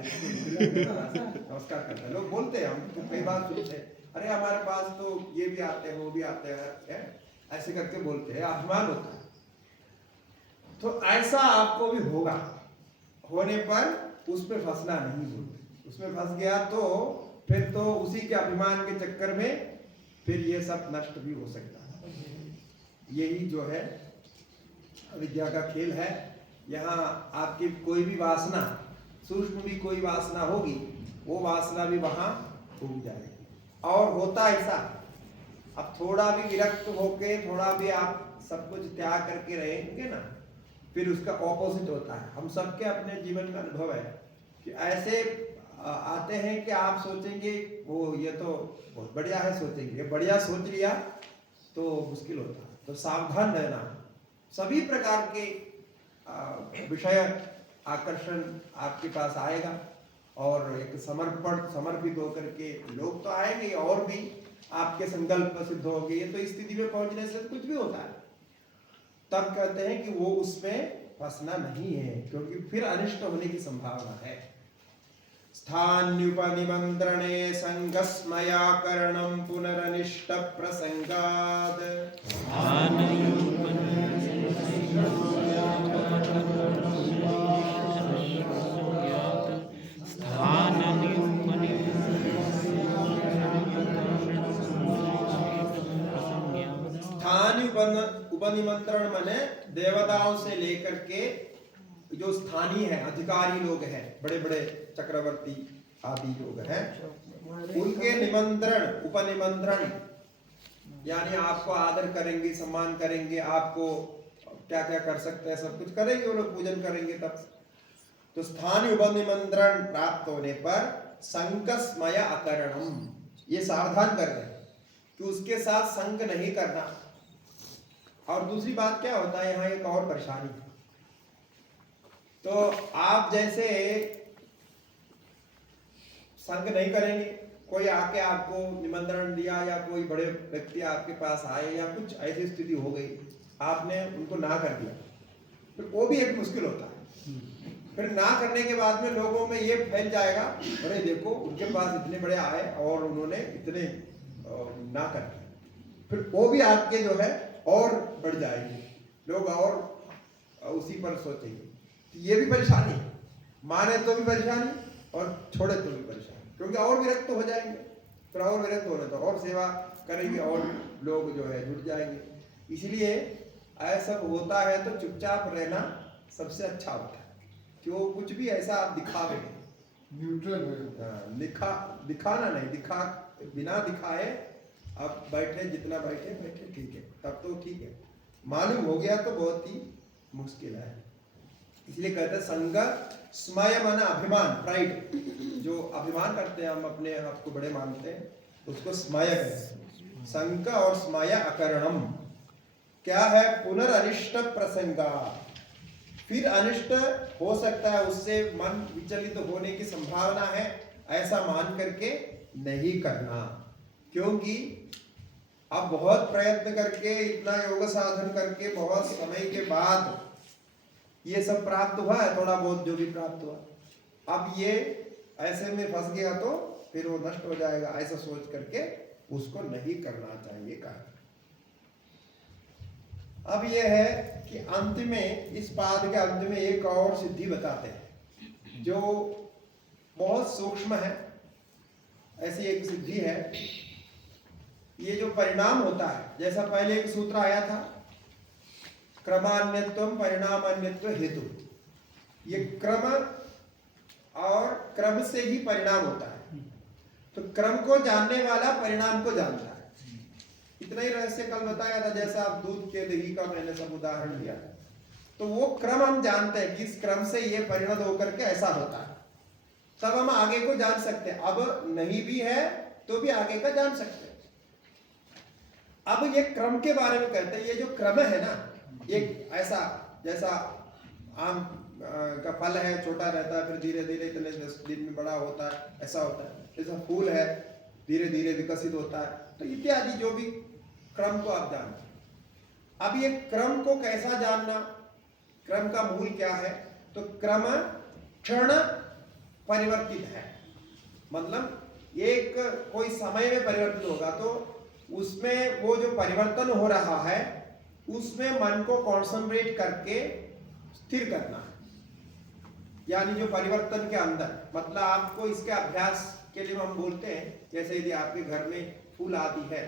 नमस्कार करते हैं लोग, बोलते हैं, हम तो कई बार सुनते हैं, अरे हमारे पास तो ये भी आते हैं, वो भी आते हैं, ऐसे करके बोलते हैं, अभिमान होता है। तो ऐसा आपको भी होगा, होने पर उस पर फंसना नहीं बोलते। उसमें फंस गया तो फिर तो उसी के अभिमान के चक्कर में फिर ये सब नष्ट भी हो सकता है। यही जो है अविद्या का खेल है। यहाँ आपकी कोई भी वासना, सूक्ष्म भी कोई वासना होगी, वो वासना भी वहाँ डूब जाएगी। और होता ऐसा, अब थोड़ा भी विरक्त होके, थोड़ा भी आप सब कुछ त्याग करके रहेंगे ना, फिर उसका ऑपोजिट होता है। हम सबके अपने जीवन में अनुभव है कि ऐसे आते हैं कि आप सोचेंगे वो ये तो बहुत बढ़िया है, सोचेंगे ये बढ़िया सोच लिया तो मुश्किल होता है। तो सावधान रहना, सभी प्रकार के विषय आकर्षण आपके पास आएगा, और एक समर्पित होकर के लोग तो आएंगे, और भी आपके संकल्प सिद्ध हो गए। तो इस स्थिति में पहुंचने से कुछ भी होता है। तब कहते हैं कि वो उसमें फंसना नहीं है, क्योंकि फिर अनिष्ट होने की संभावना है। स्थान्युपनिमंत्रणे संगस्मयाकरणं पुनरनिष्ट प्रसंगाद। उपनिमंत्रण माने देवताओं से लेकर के जो स्थानीय है, अधिकारी लोग हैं, बड़े बड़े चक्रवर्ती आदि लोग हैं, उनके निमंत्रण, उपनिमंत्रण, यानी आपको आदर करेंगे, सम्मान करेंगे, आपको क्या क्या कर सकते हैं सब कुछ करेंगे, वो लोग पूजन करेंगे तब। तो स्थानीय उपनिमंत्रण प्राप्त होने पर संकस्मय अकरणम, ये सावधान कर रहे हैं कि उसके साथ संग नहीं करना। और दूसरी बात क्या होता है, यहाँ एक और परेशानी है। तो आप जैसे संग नहीं करेंगे, कोई आके आपको निमंत्रण दिया या कोई बड़े व्यक्ति आपके पास आए या कुछ ऐसी स्थिति हो गई, आपने उनको ना कर दिया, फिर वो भी एक मुश्किल होता है। फिर ना करने के बाद में लोगों में ये फैल जाएगा, अरे देखो उनके पास इतने बड़े आए और उन्होंने इतने ना कर दिया, फिर वो भी आपके जो है और बढ़ जाएंगे, लोग और उसी पर सोचेंगे। तो ये भी परेशानी है, माने तो भी परेशानी और छोड़े तो भी परेशानी, क्योंकि और विरक्त हो जाएंगे, फिर और विरक्त हो रहे तो और सेवा करेंगे और लोग जो है जुट जाएंगे। इसलिए ऐसा होता है तो चुपचाप रहना सबसे अच्छा होता है, क्यों कुछ भी ऐसा आप दिखावे, न्यूट्रल है, दिखाना नहीं, बिना दिखाए आप बैठे, जितना बैठे बैठे ठीक है, तब तो ठीक है, मालूम हो गया तो बहुत ही मुश्किल है। इसलिए कहते हैं संग स्मय माना अभिमान, प्राइड, जो अभिमान करते हैं हम अपने आप को बड़े मानते हैं, उसको स्मय कहते हैं। संग और स्मय अकरणम क्या है, पुनरअनिष्ट प्रसंगा, फिर अनिष्ट हो सकता है, उससे मन विचलित होने की संभावना है, ऐसा मान करके नहीं करना। क्योंकि अब बहुत प्रयत्न करके, इतना योग साधन करके, बहुत समय के बाद ये सब प्राप्त हुआ है, थोड़ा बहुत जो भी प्राप्त हुआ, अब ये ऐसे में फंस गया तो फिर वो नष्ट हो जाएगा, ऐसा सोच करके उसको नहीं करना चाहिए। कहा अब ये है कि अंत में, इस पाद के अंत में एक और सिद्धि बताते हैं जो बहुत सूक्ष्म है। ऐसी एक सिद्धि है, ये जो परिणाम होता है, जैसा पहले एक सूत्र आया था, क्रमान्यत्व परिणामान्यत्व हेतु, ये क्रम और क्रम से ही परिणाम होता है। तो क्रम को जानने वाला परिणाम को जानता है। इतना ही रहस्य कल बताया था, जैसा आप दूध के दही का मैंने सब उदाहरण दिया था। तो वो क्रम हम जानते हैं कि इस क्रम से ये परिणत होकर के ऐसा होता है, तब हम आगे को जान सकते हैं। अब नहीं भी है तो भी आगे का जान सकते हैं। अब ये क्रम के बारे में कहते हैं, ये जो क्रम है ना, एक ऐसा जैसा आम का फल है, छोटा रहता है, फिर धीरे धीरे इतने 10 दिन में बड़ा होता है, ऐसा होता है। जैसा फूल है, धीरे धीरे विकसित होता है, तो इत्यादि जो भी क्रम को आप जानते हैं। अब ये क्रम को कैसा जानना, क्रम का मूल क्या है, तो क्रम क्षण परिवर्तित है, मतलब एक कोई समय में परिवर्तित होगा तो उसमें वो जो परिवर्तन हो रहा है उसमें मन को कॉन्सेंट्रेट करके स्थिर करना है। यानी जो परिवर्तन के अंदर, मतलब आपको इसके अभ्यास के लिए हम बोलते हैं, जैसे यदि आपके घर में फूल आदि है,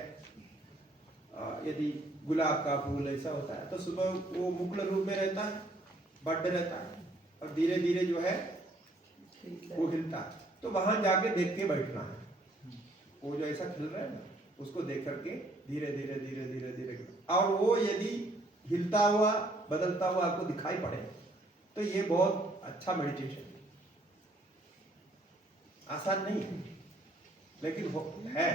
यदि गुलाब का फूल ऐसा होता है तो सुबह वो मुकुल रूप में रहता है, बड रहता है और धीरे धीरे जो है वो खिलता है। तो वहां जाके देख के बैठना है, वो जो ऐसा खिल रहा है ना, उसको देख करके धीरे धीरे धीरे धीरे धीरे, और वो यदि हिलता हुआ बदलता हुआ आपको दिखाई पड़े तो ये बहुत अच्छा मेडिटेशन है। आसान नहीं है लेकिन है।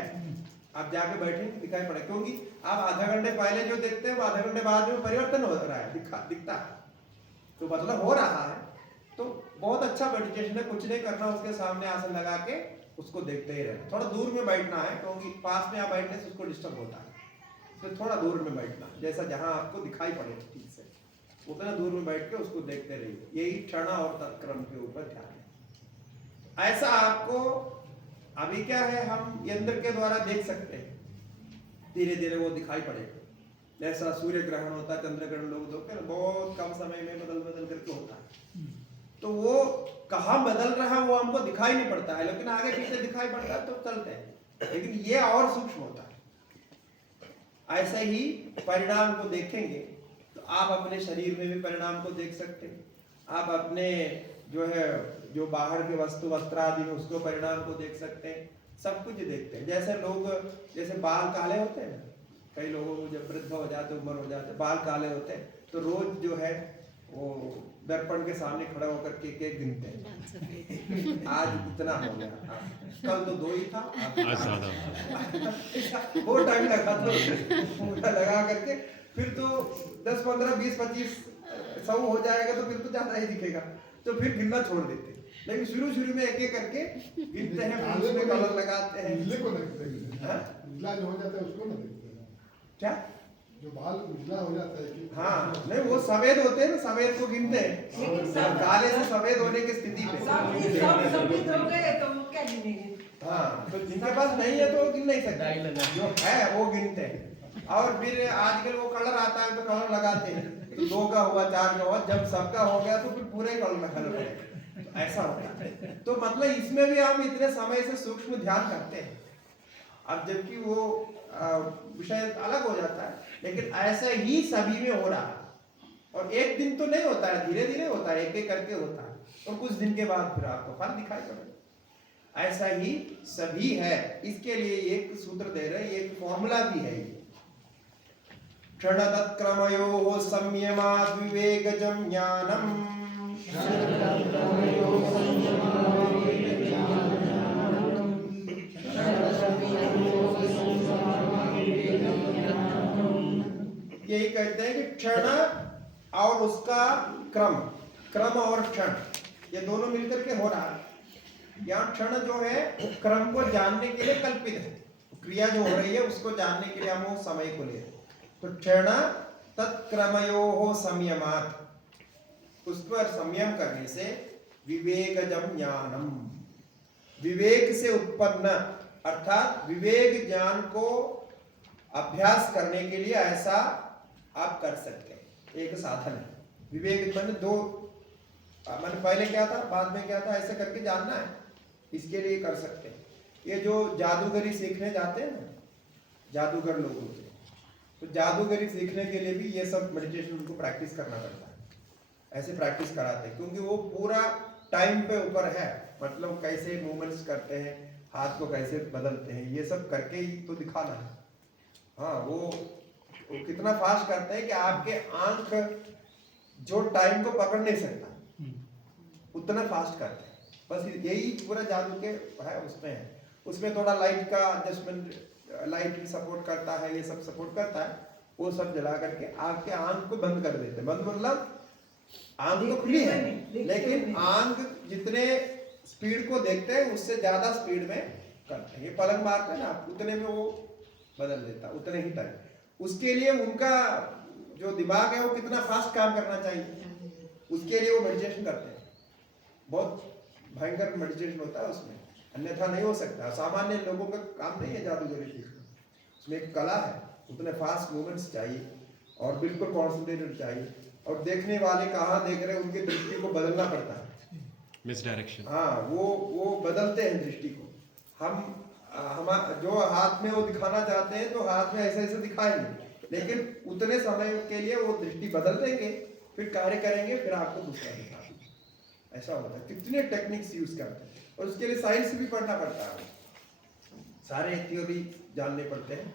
आप जाके बैठेंगे दिखाई पड़े, क्योंकि आप आधा घंटे पहले जो देखते हैं वो आधा घंटे बाद में परिवर्तन हो रहा है, दिखता है, तो मतलब हो रहा है। तो बहुत अच्छा मेडिटेशन है, कुछ नहीं करना, उसके सामने आसन लगा के उसको देखते ही रहना। थोड़ा दूर में बैठना है, क्योंकि पास में आप बैठने से उसको डिस्टर्ब होता है, तो थोड़ा दूर में बैठना, जैसा जहां आपको दिखाई पड़े ठीक से उतना दूर में बैठ के उसको देखते रहिए। यही क्षण और तत्क्रम के ऊपर ध्यान है। ऐसा आपको अभी क्या है, हम यंत्र के द्वारा देख सकते हैं, धीरे धीरे वो दिखाई पड़ेगा। जैसा सूर्य ग्रहण होता है, चंद्र ग्रहण लोग देखते हैं, बहुत कम समय में बदल करके होता है, तो वो कहाँ बदल रहा है वो हमको दिखाई नहीं पड़ता है, लेकिन आगे पीछे दिखाई पड़ता है तो चलते हैं। लेकिन ये और सूक्ष्म होता है। ऐसे ही परिणाम को देखेंगे तो आप अपने शरीर में भी परिणाम को देख सकते हैं, आप अपने जो है जो बाहर के वस्तु वस्त्र आदि में उसको परिणाम को देख सकते हैं, सब कुछ देखते हैं। जैसे लोग जैसे बाल काले होते हैं ना, कई लोगों को जब वृद्ध हो जाते उम्र हो जाते बाल काले होते हैं तो रोज जो है वो दर्पण के सामने खड़ा होकर के केक गिनते हैं। आज इतना हो गया, कल तो 2 ही था, आज ज़्यादा। वो टाइम लगा तो पूरा लगा करके फिर तो 10 15 20 25 100 हो जाएगा तो फिर तो ज्यादा ही दिखेगा, तो फिर गिनना छोड़ देते हैं। लेकिन शुरू में एक एक करके गिनते हैं, फिर उसमें कलर लगाते हैं। उजले को देखते हैं, हाँ? उजला जो हो जाता है उसको ना देखते हैं, क्या? जो बाल उजला हो जाता है कि हाँ नहीं, वो सफेद होते हैं ना, सफेद को गिनते हैं, काले से सफेद होने की स्थिति में। हाँ, तो जिनके पास नहीं है तो वो गिन नहीं सकते, जो है वो गिनते हैं। और फिर आजकल वो कलर आता है तो कलर लगाते हैं, तो 2 का हुआ 4 का हुआ, जब सबका हो गया तो फिर पूरे कलर है, तो ऐसा होता है। तो मतलब इसमें भी हम इतने समय से सूक्ष्म ध्यान करते हैं, अब जबकि वो विषय अलग हो जाता है, लेकिन ऐसा ही सभी में हो रहा है। और एक दिन तो नहीं होता है, धीरे धीरे होता है, एक एक करके होता है, और कुछ दिन के बाद फिर आपको फल दिखाई पड़ेगा। ऐसा ही सभी है। इसके लिए एक सूत्र दे रहे हैं, एक फॉर्मूला भी है। क्षण तत्क्रमयोः संयमाद् विवेकजं ज्ञानम् यही कहते हैं कि क्षण और उसका क्रम, क्रम और क्षण ये दोनों मिलकर के हो रहा है। यहाँ क्षण जो है क्रम को जानने के लिए कल्पित है, क्रिया जो हो रही है उसको जानने के लिए हम वो समय को ले रहे हैं। तो क्षण तत्क्रमयोः संयमात्, उस पर संयम करने से विवेकजं ज्ञानम, विवेक से उत्पन्न अर्थात विवेक ज्ञान को अभ्यास करने के लिए ऐसा आप कर सकते हैं। एक साधन है विवेक, मैंने 2 मैंने पहले क्या था बाद में क्या था, ऐसे करके जानना है, इसके लिए कर सकते हैं। ये जो जादूगरी सीखने जाते हैं ना, जादूगर लोग होते हैं, तो जादूगरी सीखने के लिए भी ये सब मेडिटेशन उनको प्रैक्टिस करना पड़ता है। ऐसे प्रैक्टिस कराते हैं क्योंकि वो पूरा टाइम पे ऊपर है, मतलब कैसे मूवमेंट्स करते हैं, हाथ को कैसे बदलते हैं, ये सब करके ही तो दिखाना है। हाँ, वो कितना फास्ट करते हैं कि आपके आंख जो टाइम को पकड़ नहीं सकता उतना फास्ट करते हैं। बस यही पूरा जादू के है, उसमें है। उसमें थोड़ा लाइट का एडजस्टमेंट, लाइट की सपोर्ट करता है, ये सब सपोर्ट करता है। वो सब जला करके आपके आंख को बंद कर देते हैं। बंद मतलब आंख तो खुली है, लेकिन आंख जितने स्पीड को देखते हैं उससे ज्यादा स्पीड में करते हैं। ये पलंग मारते हैं ना, उतने में वो बदल देता, उतने ही टाइम। उसके लिए उनका जो दिमाग है वो कितना फास्ट काम करना चाहिए, उसके लिए वो मेडिटेशन करते हैं। बहुत भयंकर मेडिटेशन होता है उसमें, अन्यथा नहीं हो सकता। सामान्य लोगों का काम नहीं है जादूगरी सीखना, उसमें एक कला है, उतने फास्ट मूवमेंट्स चाहिए और बिल्कुल कॉन्सेंट्रेटेड चाहिए। और देखने वाले कहाँ देख रहे हैं, उनकी दृष्टि को बदलना पड़ता है, मिसडायरेक्शन। हाँ, वो बदलते हैं दृष्टि को। हम जो हाथ में वो दिखाना चाहते हैं तो हाथ में ऐसे ऐसे दिखाएंगे, लेकिन उतने समय के लिए वो दृष्टि बदल देंगे, फिर कार्य करेंगे, फिर आपको दूसरा दिखाएंगे। ऐसा होता है। कितने टेक्निक्स यूज करते हैं, और उसके लिए साइंस भी पढ़ना पड़ता है, सारे थ्योरी जानने पड़ते हैं।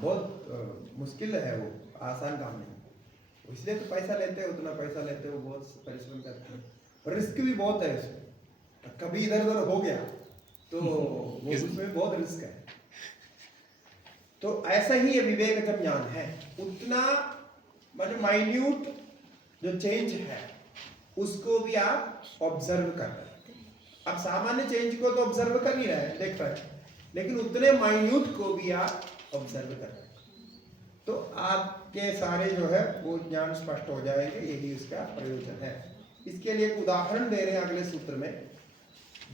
बहुत मुश्किल है, वो आसान काम नहीं। इसलिए तो पैसा लेते हैं, उतना पैसा लेते हैं, वो बहुत परिश्रम करते हैं, रिस्क भी बहुत है इसमें। कभी इधर उधर हो गया तो वो उसमें बहुत रिस्क है। तो ऐसा ही ये विवेक जब ज्ञान है, उतना मतलब माइन्यूट जो चेंज है उसको भी आप ऑब्जर्व कर रहे हैं। अब सामान्य चेंज को तो ऑब्जर्व कर ही रहे हैं, देख रहे हैं, लेकिन उतने माइन्यूट को भी आप ऑब्जर्व कर रहे हैं, तो आपके सारे जो है वो ज्ञान स्पष्ट हो जाएंगे। यही इसका प्रयोजन है। इसके लिए एक उदाहरण दे रहे हैं अगले सूत्र में।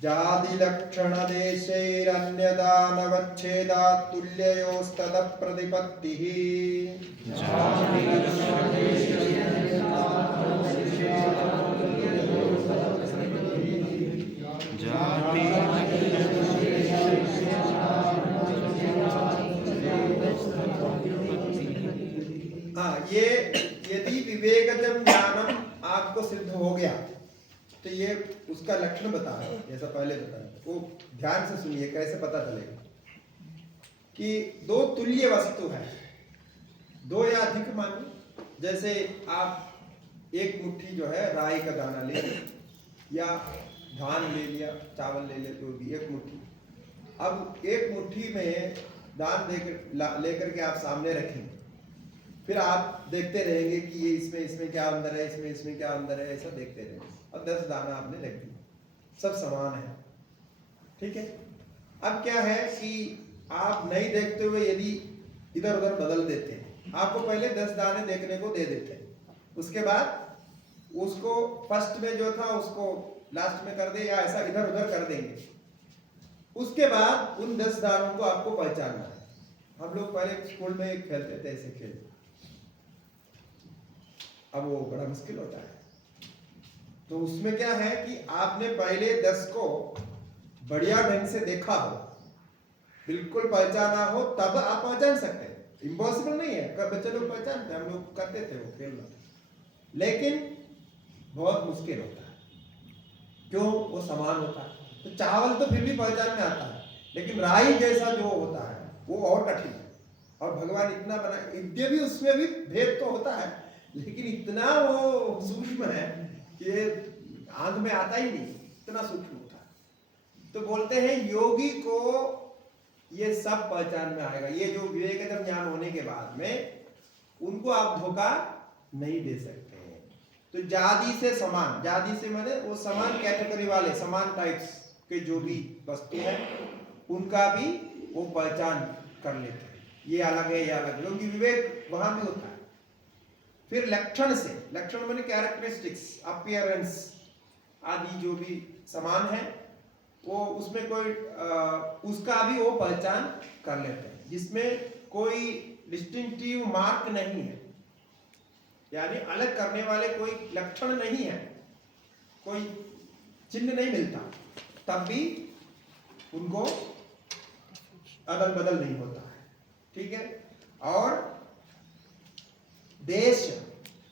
जाति लक्षण देशैरन्यदा नवच्छेदात् तुल्ययोस्तद प्रतिपत्तिः। हाँ, ये यदि विवेकजं ज्ञानम आपको सिद्ध हो गया तो ये उसका लक्षण बता रहा है, जैसा पहले बताया। वो ध्यान से सुनिए कैसे पता चलेगा कि दो तुल्य वस्तु है, दो या अधिक मानिए, जैसे आप एक मुट्ठी जो है राई का दाना ले लिया या धान ले लिया, चावल ले लिया, जो भी एक मुट्ठी। अब एक मुट्ठी में दान लेकर के आप सामने रखेंगे, फिर आप देखते रहेंगे कि ये इसमें क्या अंदर है, इसमें क्या अंदर है, ऐसा देखते रहेंगे। और 10 दाना आपने रख दिया, सब समान है, ठीक है। अब क्या है कि आप नहीं देखते हुए यदि इधर उधर बदल देते हैं, आपको पहले 10 दाने देखने को दे देते हैं, उसके बाद उसको फर्स्ट में जो था उसको लास्ट में कर दे या ऐसा इधर उधर कर देंगे। उसके बाद उन 10 दानों को आपको पहचानना है। हम लोग पहले स्कूल में खेलते थे ऐसे खेल, अब वो बड़ा मुश्किल होता है। तो उसमें क्या है कि आपने पहले 10 को बढ़िया ढंग से देखा हो, बिल्कुल पहचाना हो, तब आप पहचान सकते हैं। इम्पॉसिबल नहीं है, बच्चे लोग पहचानते हैं, हम लोग करते थे वो खेलना, लेकिन बहुत मुश्किल होता है। क्यों? वो समान होता है। तो चावल तो फिर भी पहचान में आता है, लेकिन राई जैसा जो होता है वो और कठिन है। और भगवान इतना बना, यद्यपि उसमें भी भेद तो होता है, लेकिन इतना वो सूक्ष्म है कि आंख में आता ही नहीं, इतना सूक्ष्म होता है। तो बोलते हैं योगी को ये सब पहचान में आएगा। ये जो विवेक ज्ञान होने के बाद में उनको आप धोखा नहीं दे सकते। तो जाति से समान, जाति से माने वो समान कैटेगरी वाले, समान टाइप्स के जो भी वस्तु है उनका भी वो पहचान कर लेते हैं, ये अलग है, ये अलग है, क्योंकि विवेक वहां भी होता है। फिर लक्षण से, लक्षण माने कैरेक्टरिस्टिक्स, अपीयरेंस आदि जो भी समान है वो उसमें कोई उसका भी वो पहचान कर लेते हैं, जिसमें कोई डिस्टिंक्टिव मार्क नहीं है, यानी अलग करने वाले कोई लक्षण नहीं है, कोई चिन्ह नहीं मिलता, तब भी उनको अदल बदल नहीं होता है, ठीक है। और देश,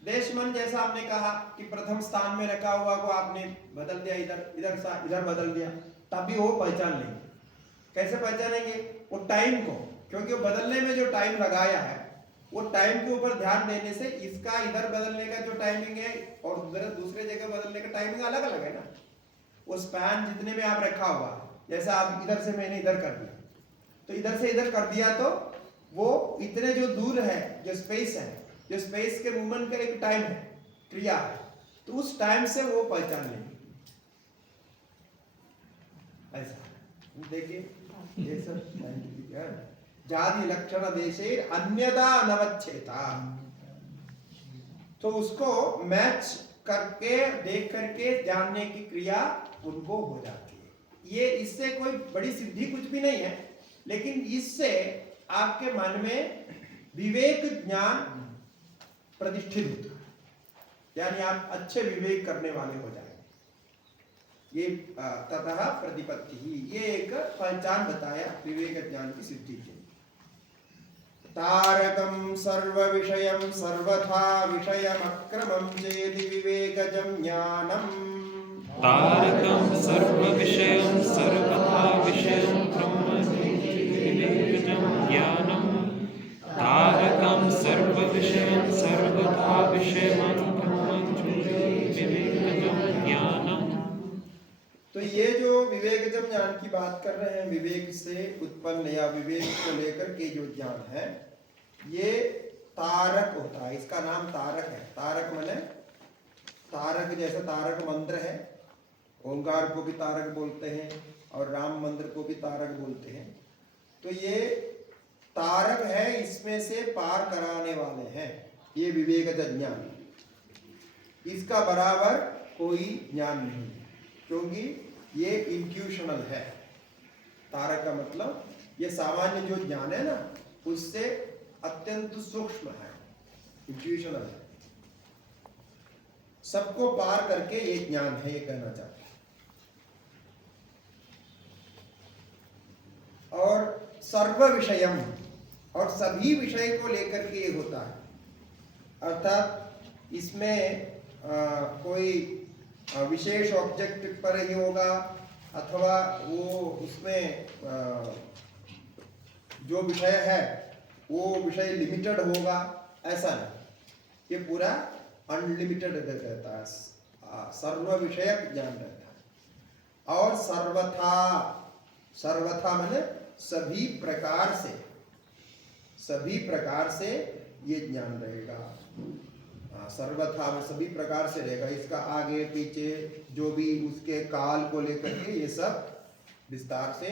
देश मन जैसा आपने कहा कि प्रथम स्थान में रखा हुआ को आपने बदल दिया, इधर बदल दिया, तब भी वो पहचान लेंगे। कैसे पहचानेंगे? वो टाइम को, क्योंकि वो बदलने में जो टाइम लगाया है वो टाइम के ऊपर ध्यान देने से इसका इधर बदलने का जो टाइमिंग है और दूसरे जगह बदलने का टाइमिंग अलग अलग है ना। वो स्पैन जितने में आप रखा हुआ, जैसा आप इधर से मैंने इधर कर दिया, तो इधर से इधर कर दिया, तो वो इतने जो दूर है, जो स्पेस है, जो स्पेस के मूवमेंट का एक टाइम है, क्रिया है, तो उस टाइम से वो पहचान लेंगे। ऐसा देखिए, ये सब साइंटिफिक है। जाति लक्षण देशे अन्यथा नवच्छेता, तो उसको मैच करके देख करके जानने की क्रिया उनको हो जाती है। ये इससे कोई बड़ी सिद्धि कुछ भी नहीं है, लेकिन इससे आपके मन में विवेक ज्ञान प्रतिष्ठित होता है, यानी आप अच्छे विवेक करने वाले हो जाएंगे। ये ततः प्रतिपत्ति ही, ये एक पहचान बताया विवेक ज्ञान की सिद्धि के। तारकं सर्व विषयं सर्वथा विषयमक्रमं चेदि विवेकजं ज्ञानम्। तारकं सर्व विषयं सर्वथा विषयं क्रमं विवेकजं ज्ञानम्। तारकं सर्व विषयं सर्वथा विषयं क्रमं विवेकजं ज्ञानम्। तो ये जो विवेकजम ज्ञान की बात कर रहे हैं, विवेक से उत्पन्न या विवेक को लेकर के जो ज्ञान है, ये तारक होता है। इसका नाम तारक है। तारक माने तारक, जैसा तारक मंत्र है, ओंकार को भी तारक बोलते हैं और राम मंत्र को भी तारक बोलते हैं। तो ये तारक है, इसमें से पार कराने वाले हैं ये विवेकजम ज्ञान। इसका बराबर कोई ज्ञान नहीं है, क्योंकि ये इंट्यूशनल है। तारक का मतलब ये सामान्य जो ज्ञान है ना, उससे अत्यंत सूक्ष्म है, इंट्यूशनल है, सबको पार करके ये ज्ञान है, ये कहना चाहते हैं। और सर्व विषयम, और सभी विषय को लेकर के ये होता है, अर्थात इसमें कोई विशेष ऑब्जेक्ट पर ही होगा अथवा वो उसमें जो विषय है वो विषय लिमिटेड होगा, ऐसा नहीं। ये पूरा अनलिमिटेड रहता है, सर्व विषयक ज्ञान रहता है। और सर्वथा, सर्वथा माने सभी प्रकार से ये ज्ञान रहेगा। सर्वथा में सभी प्रकार से रहेगा। इसका आगे पीछे जो भी उसके काल को लेकर के ये सब विस्तार से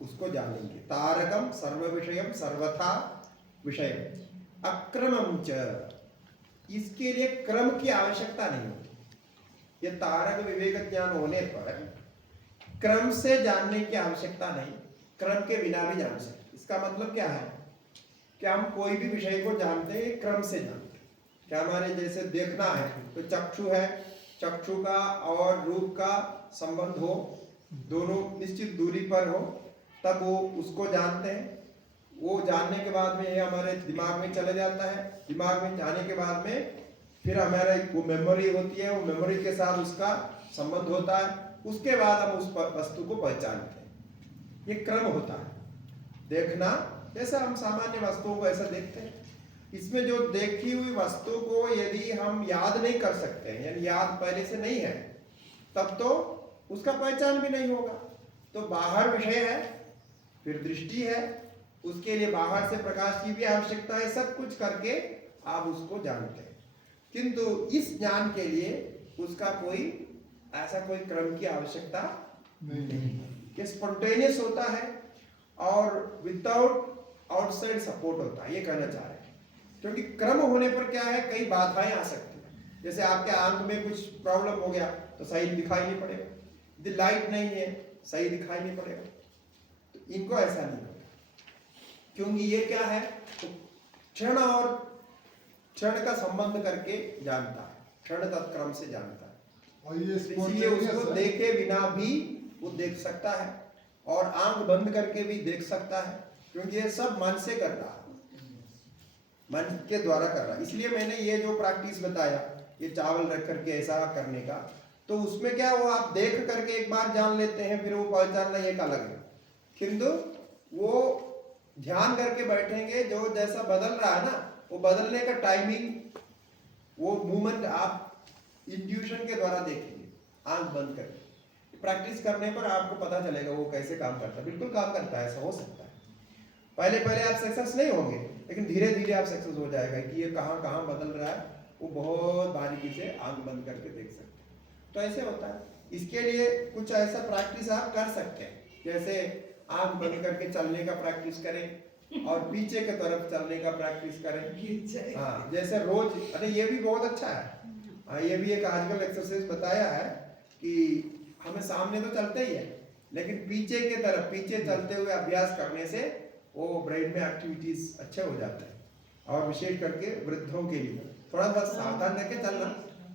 उसको जानेंगे। तारकम सर्व विषयम सर्वथा विषयम अक्रमम च, इसके लिए क्रम की आवश्यकता नहीं होती। ये तारक विवेक ज्ञान होने पर क्रम से जानने की आवश्यकता नहीं, क्रम के बिना भी जान सकते। इसका मतलब क्या है कि हम कोई भी विषय को जानते हैं क्रम से जानते हैं। क्या हमारे जैसे देखना है तो चक्षु है, चक्षु का और रूप का संबंध हो, दोनों निश्चित दूरी पर हो, तब वो उसको जानते हैं। वो जानने के बाद में ये हमारे दिमाग में चले जाता है। दिमाग में जाने के बाद में फिर हमारा वो मेमोरी होती है, वो मेमोरी के साथ उसका संबंध होता है। उसके बाद हम उस वस्तु को पहचानते हैं। ये क्रम होता है। देखना जैसा हम सामान्य वस्तुओं को ऐसा देखते हैं। इसमें जो देखी हुई वस्तु को यदि हम याद नहीं कर सकते हैं, यानी याद पहले से नहीं है, तब तो उसका पहचान भी नहीं होगा। तो बाहर विषय है, फिर दृष्टि है, उसके लिए बाहर से प्रकाश की भी आवश्यकता है। सब कुछ करके आप उसको जानते हैं, किंतु इस ज्ञान के लिए उसका कोई ऐसा कोई क्रम की आवश्यकता नहीं। ये स्पॉन्टेनियस होता है और विदाउट आउटसाइड सपोर्ट होता है, ये कहना चाह रहे हैं। क्योंकि क्रम होने पर क्या है, कई बाधाएं आ सकती हैं। जैसे आपके आंख में कुछ प्रॉब्लम हो गया तो सही दिखाई नहीं पड़ेगा, यदि लाइट नहीं है सही दिखाई नहीं पड़ेगा। तो इनको ऐसा नहीं होगा, क्योंकि ये क्या है, तो क्षण और क्षण का संबंध करके जानता है, क्षण तत्क्रम से जानता है। और ये इसलिए उसको देखे बिना भी वो देख सकता है और आंख बंद करके भी देख सकता है, क्योंकि ये सब मन से कर रहा है, मन के द्वारा कर रहा है। इसलिए मैंने ये जो प्रैक्टिस बताया, ये चावल रख करके ऐसा करने का, तो उसमें क्या वो आप देख करके एक बार जान लेते हैं, फिर वो पहचानना एक अलग है। किंतु वो ध्यान करके बैठेंगे, जो जैसा बदल रहा है ना, वो बदलने का टाइमिंग, वो मूवमेंट आप इंट्यूशन के द्वारा देखेंगे, आंख बंद करके। प्रैक्टिस करने पर आपको पता चलेगा वो कैसे काम करता है। बिल्कुल काम करता है, ऐसा हो सकता है। पहले पहले आप सक्सेस नहीं होंगे, लेकिन धीरे धीरे आप सक्सेस हो जाएगा कि ये कहाँ कहाँ बदल रहा है, वो बहुत बारीकी से आंख बंद करके देख सकते हैं। तो ऐसे होता है। इसके लिए कुछ ऐसा प्रैक्टिस आप कर सकते हैं, जैसे आंख बंद करके चलने का प्रैक्टिस करें और पीछे की तरफ चलने का प्रैक्टिस करें। हाँ, जैसे रोज, अरे ये भी बहुत अच्छा है। हाँ, ये भी एक आजकल एक्सरसाइज बताया है कि हमें सामने तो चलते ही है, लेकिन पीछे के तरफ पीछे चलते हुए अभ्यास करने से वो ब्रेन में एक्टिविटीज अच्छे हो जाते हैं। और विशेष करके वृद्धों के लिए थोड़ा सा सावधान रह के चलना,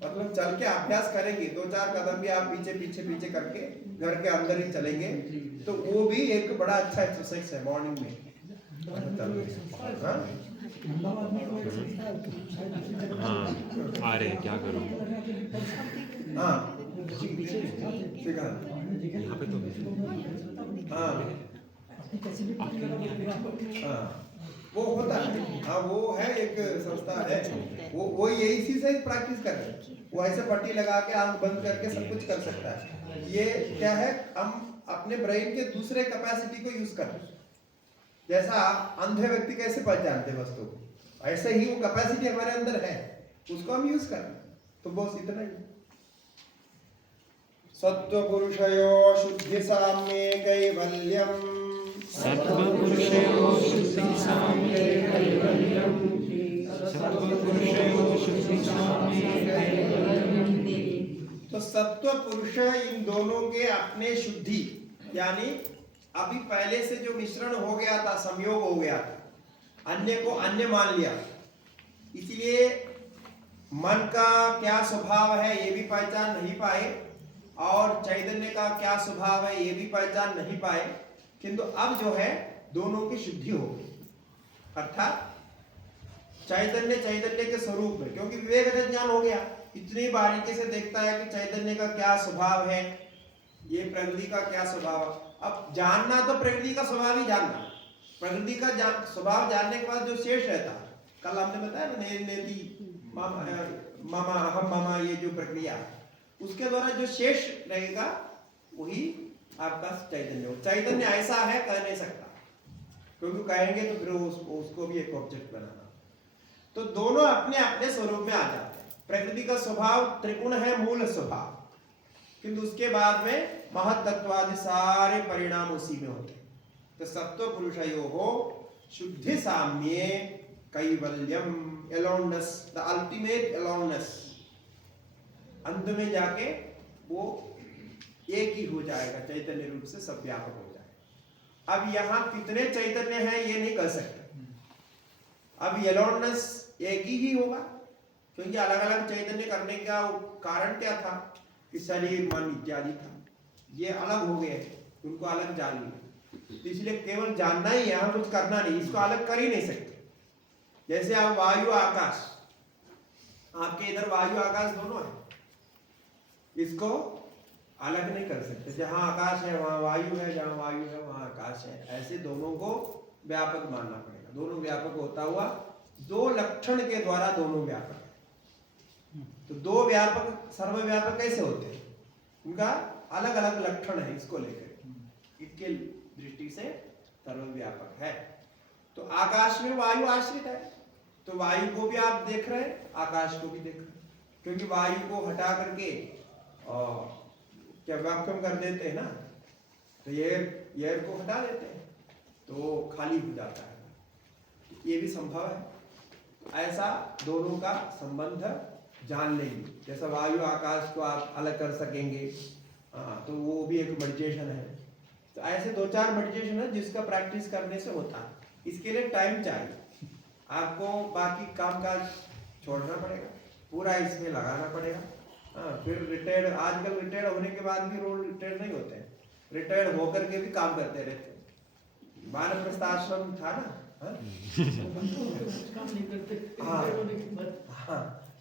मतलब चल के अभ्यास करेंगे, 2-4 कदम भी आप पीछे पीछे पीछे करके घर के अंदर ही चलेंगे, तो वो भी एक बड़ा अच्छा एक्सरसाइज है मॉर्निंग में। हाँ, आ रहे क्या करूँ? हाँ, सिखा। यहाँ पे तो हाँ, हाँ, वो होता है। हाँ, वो है, एक संस्था है, वो यही चीज से प्रैक्टिस कर रहे हैं। वो ऐसे पट्टी लगा के आंख बंद करके सब कुछ कर सकता है। ये क्या है, हम अपने ब्रेन के दूसरे कैपेसिटी को यूज कर रहे हैं। जैसा अंधे व्यक्ति कैसे पहचानते वस्तु को, ऐसे ही वो कैपेसिटी हमारे अंदर है, उसको हम यूज कर रहे हैं। तो बस इतना ही। सत्व पुरुषयो शुद्धि साम्ये कैवल्यम, सर्वपुरुषयो शुद्धि साम्ये कैवल्यम, सर्वपुरुषयो शुद्धि साम्ये कैवल्यम। तो सत्व पुरुष इन दोनों के अपने शुद्धि, यानी अभी पहले से जो मिश्रण हो गया था, संयोग हो गया था, अन्य को अन्य मान लिया, इसलिए मन का क्या स्वभाव है ये भी पहचान नहीं पाए और चैतन्य का क्या स्वभाव है ये भी पहचान नहीं पाए। किंतु अब जो है दोनों की शुद्धि हो गई, अर्थात चैतन्य चैतन्य के स्वरूप में, क्योंकि विवेक ज्ञान हो गया, इतनी बारीकी से देखता है कि चैतन्य का क्या स्वभाव है, ये प्रकृति का क्या स्वभाव है। अब जानना तो प्रकृति का स्वभाव ही जानना, प्रकृति का स्वभाव जानने के बाद जो शेष रहता है, कल हमने बताया ना नेति मामा अहम मामा, ये जो प्रक्रिया उसके द्वारा जो शेष रहेगा वही आपका चैतन्य हो। चैतन्य ऐसा है कह नहीं सकता, क्योंकि कहेंगे तो फिर उसको भी एक ऑब्जेक्ट बनाना। तो दोनों अपने अपने स्वरूप में आ जाते हैं। प्रकृति का स्वभाव त्रिगुण है, मूल स्वभाव, किंतु उसके बाद में महत्त्वादि सारे परिणाम उसी में होते हैं। तो सत्व पुरुषयोः शुद्धि साम्ये कैवल्यम, अलोननेस, द अल्टीमेट अलोननेस, अंत में जाके वो एक ही हो जाएगा, चैतन्य रूप से सब व्यापक हो जाएगा। अब यहाँ कितने चैतन्य हैं ये नहीं कह सकते। अब अलोननेस एक ही होगा, क्योंकि अलग अलग चैतन्य करने का कारण क्या था कि शरीर मन इत्यादि था, ये अलग हो गए, उनको अलग जान लिया। इसलिए केवल जानना ही, यहाँ कुछ करना नहीं, इसको अलग कर ही नहीं सकते। जैसे आप वायु आकाश, आपके इधर वायु आकाश दोनों है, इसको अलग नहीं कर सकते। जहां आकाश है वहां वायु है, जहां वायु है वहां आकाश है, ऐसे दोनों को व्यापक मानना पड़ेगा। दोनों व्यापक होता हुआ दो लक्षण के द्वारा दोनों व्यापक है। तो दो व्यापक सर्वव्यापक कैसे होते हैं, उनका अलग अलग लक्षण है, इसको लेकर इसके दृष्टि से सर्वव्यापक है। तो आकाश में वायु आश्रित है, तो वायु को भी आप देख रहे हैं, आकाश को भी देख रहे हैं, क्योंकि वायु को हटा करके क्या वैक्यूम कर देते हैं ना, तो एयर को हटा देते हैं तो खाली हो जाता है, ये भी संभव है। ऐसा दोनों का संबंध जान लेंगे, जैसा वायु आकाश को आप अलग कर सकेंगे, तो वो भी एक मेडिटेशन है। तो ऐसे दो चार मेडिटेशन है जिसका प्रैक्टिस करने से होता है। इसके लिए टाइम चाहिए, आपको बाकी काम काज छोड़ना पड़ेगा, पूरा इसमें लगाना पड़ेगा। फिर रिटायर्ड, आजकल रिटायर्ड होने के बाद भी रोल रिटायर्ड नहीं होते हैं, रिटायर्ड होकर के भी काम करते रहते हैं। वानप्रस्थ आश्रम था ना,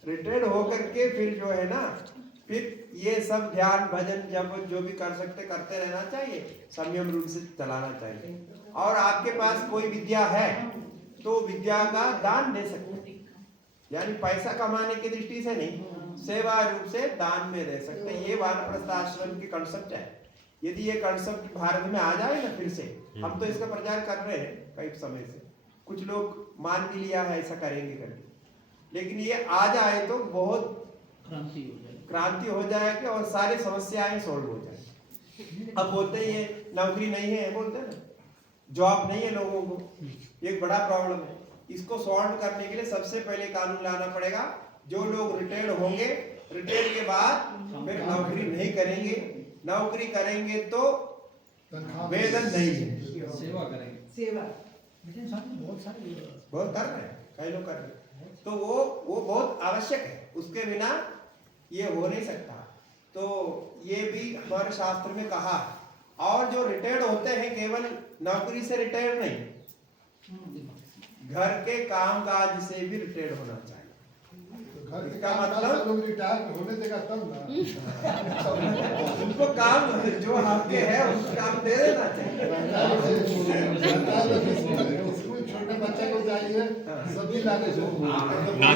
रिटायर्ड होकर के फिर जो है ना, फिर ये सब ध्यान भजन जब जो भी कर सकते करते रहना चाहिए, संयम रूप से चलाना चाहिए। और आपके पास कोई विद्या है तो विद्या का दान दे सकते हैं, यानी पैसा कमाने की दृष्टि से नहीं, सेवा रूप से दान में दे सकते हैं। ये वानप्रस्थ आश्रम की कंसेप्ट है। यदि ये कंसेप्ट भारत में आ जाए ना फिर से, हम तो इसका प्रचार कर रहे हैं कई समय से, कुछ लोग मान भी लिया है ऐसा करेंगे करके, लेकिन ये आ जाए तो बहुत क्रांति हो जाएगी और सारी समस्याएं सॉल्व हो जाएगी। अब बोलते ही नौकरी नहीं है, बोलते ना जॉब नहीं है लोगों को, एक बड़ा प्रॉब्लम है। इसको सॉल्व करने के लिए सबसे पहले कानून लाना पड़ेगा, जो लोग रिटायर्ड होंगे, रिटायर्ड के बाद फिर नौकरी नहीं करेंगे, नौकरी करेंगे तो वेतन नहीं है, सेवा करेंगे, सेवा बहुत कर रहे हैं, कई लोग कर रहे हैं, तो वो बहुत आवश्यक है, उसके बिना ये हो नहीं सकता। तो ये भी हमारे शास्त्र में कहा है। और जो रिटायर्ड होते हैं केवल नौकरी से रिटायर्ड नहीं, घर के काम काज से भी रिटायर्ड होना चाहिए। इसका मतलब रिटायर होने देगा तब ना, उनको काम जो आपके है उनको काम दे देना चाहिए। स्कूल छोटे बच्चे को जाइए, सब्जी लाने से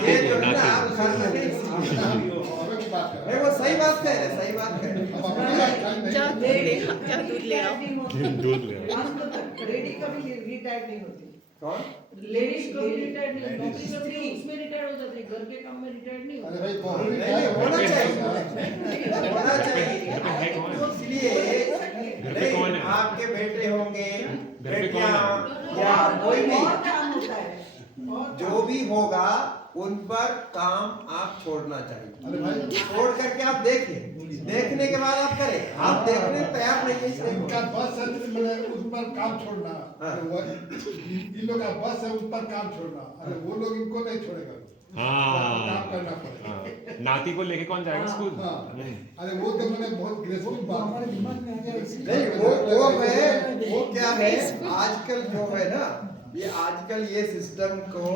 ये जो है ना आप घर में नहीं, वो सही बात कह रहे, सही बात कह रहे। जा दूध ले आओ। दूध ले आओ। लेडी कभी रिटायर्ड नहीं होती, कौन? लेडीज कभी रिटायर्ड नहीं होती, नौकरी करती है उसमें रिटायर्ड हो जाती है, घर के काम में रिटायर्ड नहीं होती। अरे भाई कौन नहीं, होना चाहिए, होना चाहिए। इसलिए पे कौन है? आपके बेटे होंगे, घर पे कौन बेटियां है? या कोई भी और काम होता है, और जो भी होगा उन पर काम आप छोड़ना अरे चाहिए। भाई छोड़ करके आप देखें, देखने के बाद आप करें। आप देखने तैयार नहीं है इसलिए इनका बस है, मैंने उस पर काम छोड़ना, अरे वो इन लोग का बस है, उस पर काम छोड़ना, अरे वो लोग इनको नहीं छोड़ेगा, काम करना पड़ेगा। हाँ, नाती को लेके कौन जाएगा स्कूल? हाँ, अरे वो तो मैंने बहुत ग्रेसफुल बात नहीं, वो है, वो क्या है आजकल जो है ना, ये आजकल ये सिस्टम को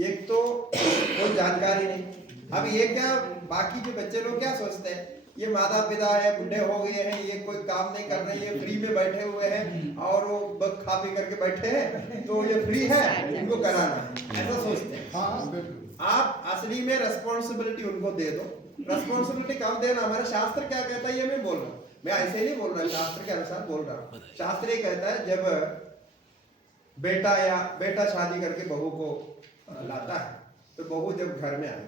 एक तो कोई जानकारी नहीं, अब ये क्या बाकी के बच्चे लोग क्या सोचते हैं, ये माता पिता है, बुढ़े हो गए हैं, ये कोई काम नहीं कर रहे, ये फ्री में बैठे हुए हैं और वो बस खा पी करके बैठे हैं, तो ये फ्री है, इनको कराना है, ऐसा सोचते हैं। हाँ बिल्कुल। आप असली में रेस्पॉन्सिबिलिटी उनको दे दो। रेस्पॉन्सिबिलिटी कब देना, हमारा शास्त्र क्या कहता है ये मैं बोल रहा हूँ, मैं ऐसे नहीं बोल रहा, शास्त्र के अनुसार बोल रहा हूँ। शास्त्र ये कहता है जब बेटा शादी करके बहू को लाता है, तो बहू जब घर में आए,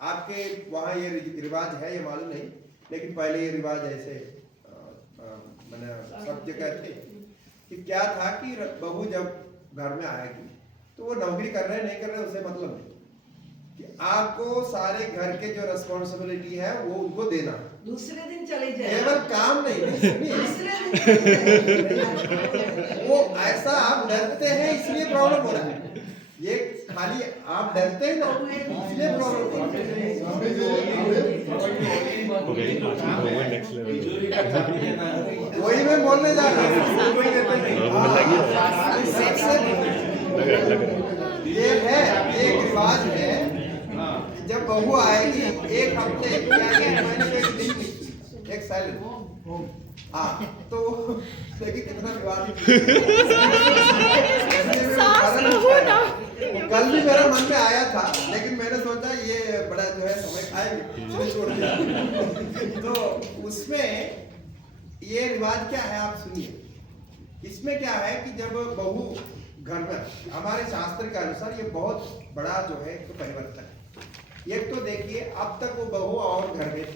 आपके वहाँ ये रिवाज है ये मालूम नहीं, लेकिन पहले ये रिवाज ऐसे मैंने सब जगह थे कि क्या था कि बहू जब घर में आएगी तो वो नौकरी कर रहे नहीं कर रहे उससे मतलब नहीं, कि आपको सारे घर के जो रिस्पॉन्सिबिलिटी है वो उनको देना, दूसरे दिन चले जाए, केवल काम नहीं, दूसरे दिन चले जाए। वो ऐसा आप डरते हैं इसलिए प्रॉब्लम हो रहा है, ये खाली आप डरते हैं ना इसलिए प्रॉब्लम हो रहा है। नेक्स्ट लेवल वही मैं बोलने जा रहा हूँ, ये है, ये एक रिवाज है, जब बहू आएगी एक हफ्ते या एक महीने में एक दिन एक साइलेंट, हाँ तो देखिए कितना विवाद। कल भी मेरा मन में आया था, लेकिन मैंने सोचा ये बड़ा जो है समय खाएंगे, छोड़ दिया। तो उसमें ये रिवाज क्या है आप सुनिए, इसमें क्या है कि जब बहू घर में, हमारे शास्त्र के अनुसार ये बहुत बड़ा जो है तो परिवर्तन है। एक तो देखिए अब तक वो बहू और घर में